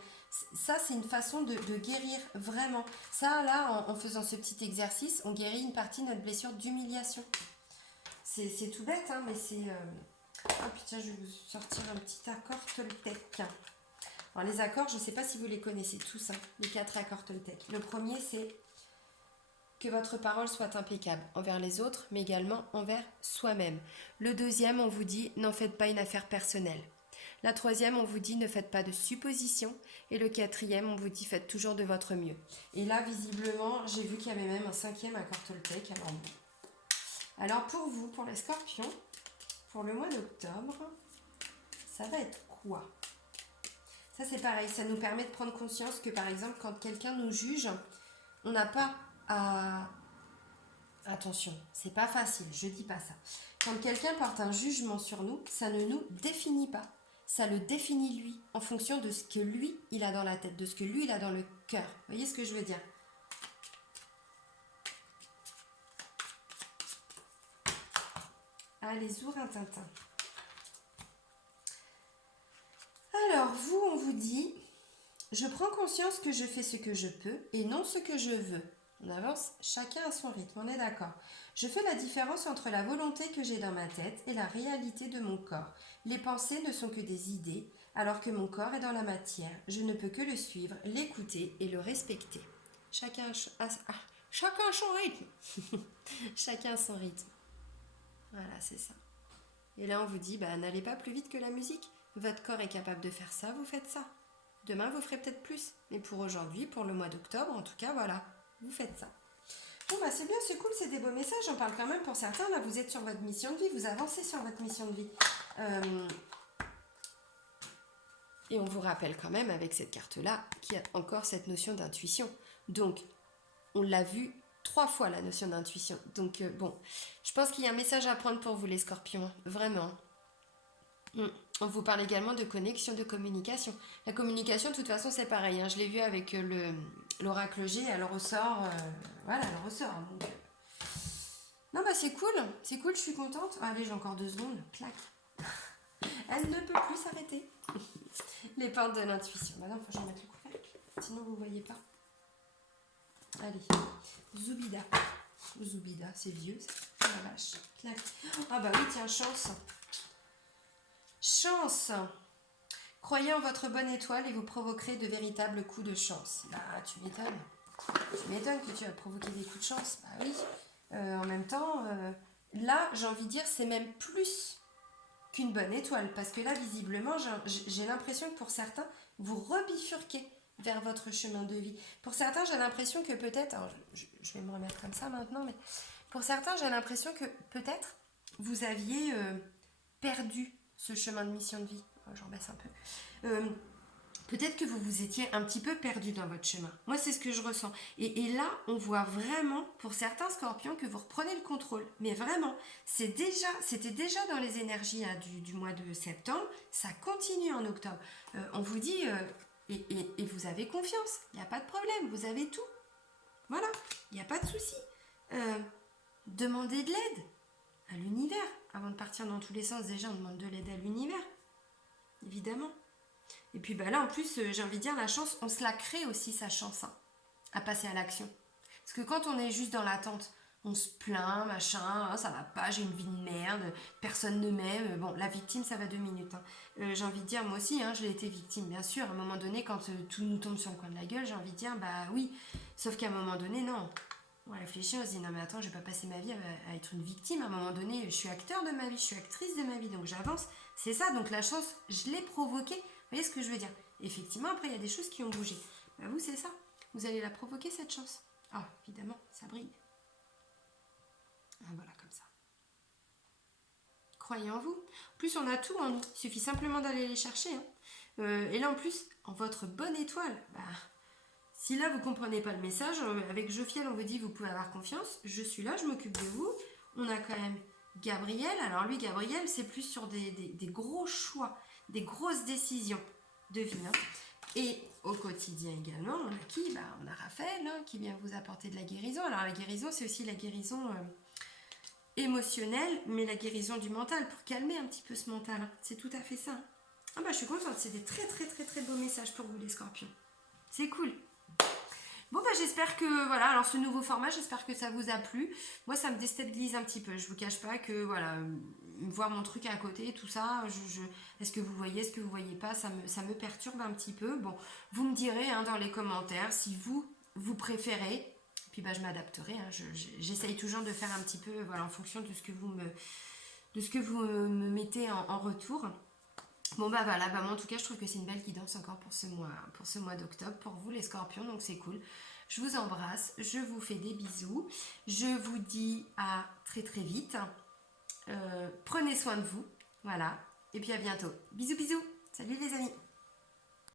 Ça, c'est une façon de guérir vraiment. Ça, là, en faisant ce petit exercice, on guérit une partie de notre blessure d'humiliation. C'est tout bête, hein, mais c'est... Oh putain, je vais vous sortir un petit accord Toltec. Alors les accords, je ne sais pas si vous les connaissez tous, hein, les 4 accords Toltec. Le premier, c'est que votre parole soit impeccable envers les autres, mais également envers soi-même. Le deuxième, on vous dit, n'en faites pas une affaire personnelle. La troisième, on vous dit, ne faites pas de suppositions. Et le quatrième, on vous dit, faites toujours de votre mieux. Et là, visiblement, j'ai vu qu'il y avait même un 5e accord Toltec. Alors pour vous, pour les scorpions, pour le mois d'octobre, ça va être quoi? Ça, c'est pareil, ça nous permet de prendre conscience que, par exemple, quand quelqu'un nous juge, on n'a pas à... Attention, c'est pas facile, je dis pas ça. Quand quelqu'un porte un jugement sur nous, ça ne nous définit pas. Ça le définit lui, en fonction de ce que lui, il a dans la tête, de ce que lui, il a dans le cœur. Vous voyez ce que je veux dire? Allez, Zourintintin. Alors, vous, on vous dit, je prends conscience que je fais ce que je peux et non ce que je veux. On avance, chacun à son rythme, on est d'accord. Je fais la différence entre la volonté que j'ai dans ma tête et la réalité de mon corps. Les pensées ne sont que des idées, alors que mon corps est dans la matière. Je ne peux que le suivre, l'écouter et le respecter. Chacun a son rythme. Chacun a son rythme. Voilà, c'est ça. Et là, on vous dit, n'allez pas plus vite que la musique. Votre corps est capable de faire ça, vous faites ça. Demain, vous ferez peut-être plus. Mais pour aujourd'hui, pour le mois d'octobre, en tout cas, voilà, vous faites ça. Bon, c'est bien, c'est cool, c'est des beaux messages. J'en parle quand même pour certains. Là, vous êtes sur votre mission de vie, vous avancez sur votre mission de vie. Et on vous rappelle quand même, avec cette carte-là, qu'il y a encore cette notion d'intuition. Donc, on l'a vu 3 fois, la notion d'intuition. Donc, bon, je pense qu'il y a un message à prendre pour vous, les scorpions. Vraiment. On vous parle également de connexion, de communication. La communication, de toute façon, c'est pareil. Hein. Je l'ai vu avec l'oracle G, elle ressort. Voilà, elle ressort. Donc, non, c'est cool. C'est cool, je suis contente. Allez, j'ai encore 2 secondes. Clac. Elle ne peut plus s'arrêter. Les portes de l'intuition. Non, faut que j'en mette le couvercle. Sinon, vous ne voyez pas. Allez. Zoubida. Zoubida, c'est vieux, ça. Oh la vache. Clac. Ah oui, tiens, chance. Chance. Croyez en votre bonne étoile et vous provoquerez de véritables coups de chance. Tu m'étonnes. Tu m'étonnes que tu vas provoquer des coups de chance. Oui. En même temps, là, j'ai envie de dire, c'est même plus qu'une bonne étoile. Parce que là, visiblement, j'ai l'impression que pour certains, vous rebifurquez vers votre chemin de vie. Pour certains, j'ai l'impression que peut-être... Je vais me remettre comme ça maintenant, mais pour certains, j'ai l'impression que peut-être vous aviez perdu ce chemin de mission de vie. J'en baisse un peu. Peut-être que vous vous étiez un petit peu perdu dans votre chemin. Moi, c'est ce que je ressens. Et là, on voit vraiment, pour certains scorpions, que vous reprenez le contrôle. Mais vraiment, c'était déjà dans les énergies du mois de septembre. Ça continue en octobre. On vous dit, et vous avez confiance. Il n'y a pas de problème. Vous avez tout. Voilà. Il n'y a pas de souci. Demandez de l'aide à l'univers. Avant de partir dans tous les sens, déjà, on demande de l'aide à l'univers. Évidemment. Et puis là, en plus, j'ai envie de dire, la chance, on se la crée aussi, sa chance, hein, à passer à l'action. Parce que quand on est juste dans l'attente, on se plaint, machin, ça va pas, j'ai une vie de merde, personne ne m'aime. Bon, la victime, ça va 2 minutes. Hein. J'ai envie de dire, moi aussi, hein, je l'ai été victime, bien sûr. À un moment donné, quand tout nous tombe sur le coin de la gueule, j'ai envie de dire, oui. Sauf qu'à un moment donné, non. On réfléchit, on se dit, non mais attends, je vais pas passer ma vie à être une victime. À un moment donné, je suis acteur de ma vie, je suis actrice de ma vie, donc j'avance. C'est ça, donc la chance, je l'ai provoquée. Vous voyez ce que je veux dire? Effectivement, après, il y a des choses qui ont bougé. Vous, c'est ça. Vous allez la provoquer, cette chance. Ah, évidemment, ça brille. Voilà, comme ça. Croyez en vous. En plus, on a tout en nous. Il suffit simplement d'aller les chercher. Hein. Et là, en plus, en votre bonne étoile, si là, vous ne comprenez pas le message, avec Jophiel, on vous dit, vous pouvez avoir confiance. Je suis là, je m'occupe de vous. On a quand même Gabriel. Alors lui, Gabriel, c'est plus sur des gros choix, des grosses décisions de vie. Hein. Et au quotidien également, on a qui? On a Raphaël, hein, qui vient vous apporter de la guérison. Alors la guérison, c'est aussi la guérison émotionnelle, mais la guérison du mental, pour calmer un petit peu ce mental. Hein. C'est tout à fait ça. Je suis contente, c'est des très très très très beaux messages pour vous les scorpions. C'est cool. Bon j'espère que, voilà, alors ce nouveau format, j'espère que ça vous a plu. Moi ça me déstabilise un petit peu, je vous cache pas que, voilà, voir mon truc à côté, tout ça, est-ce que vous voyez, est-ce que vous voyez pas, ça me perturbe un petit peu. Bon, vous me direz hein, dans les commentaires si vous préférez, puis je m'adapterai, hein, j'essaye toujours de faire un petit peu, voilà, en fonction de ce que vous me mettez en retour. Bon voilà, moi en tout cas je trouve que c'est une belle guidance encore pour ce mois d'octobre, pour vous les scorpions, donc c'est cool. Je vous embrasse, je vous fais des bisous, je vous dis à très très vite, prenez soin de vous, voilà, et puis à bientôt. Bisous bisous, salut les amis.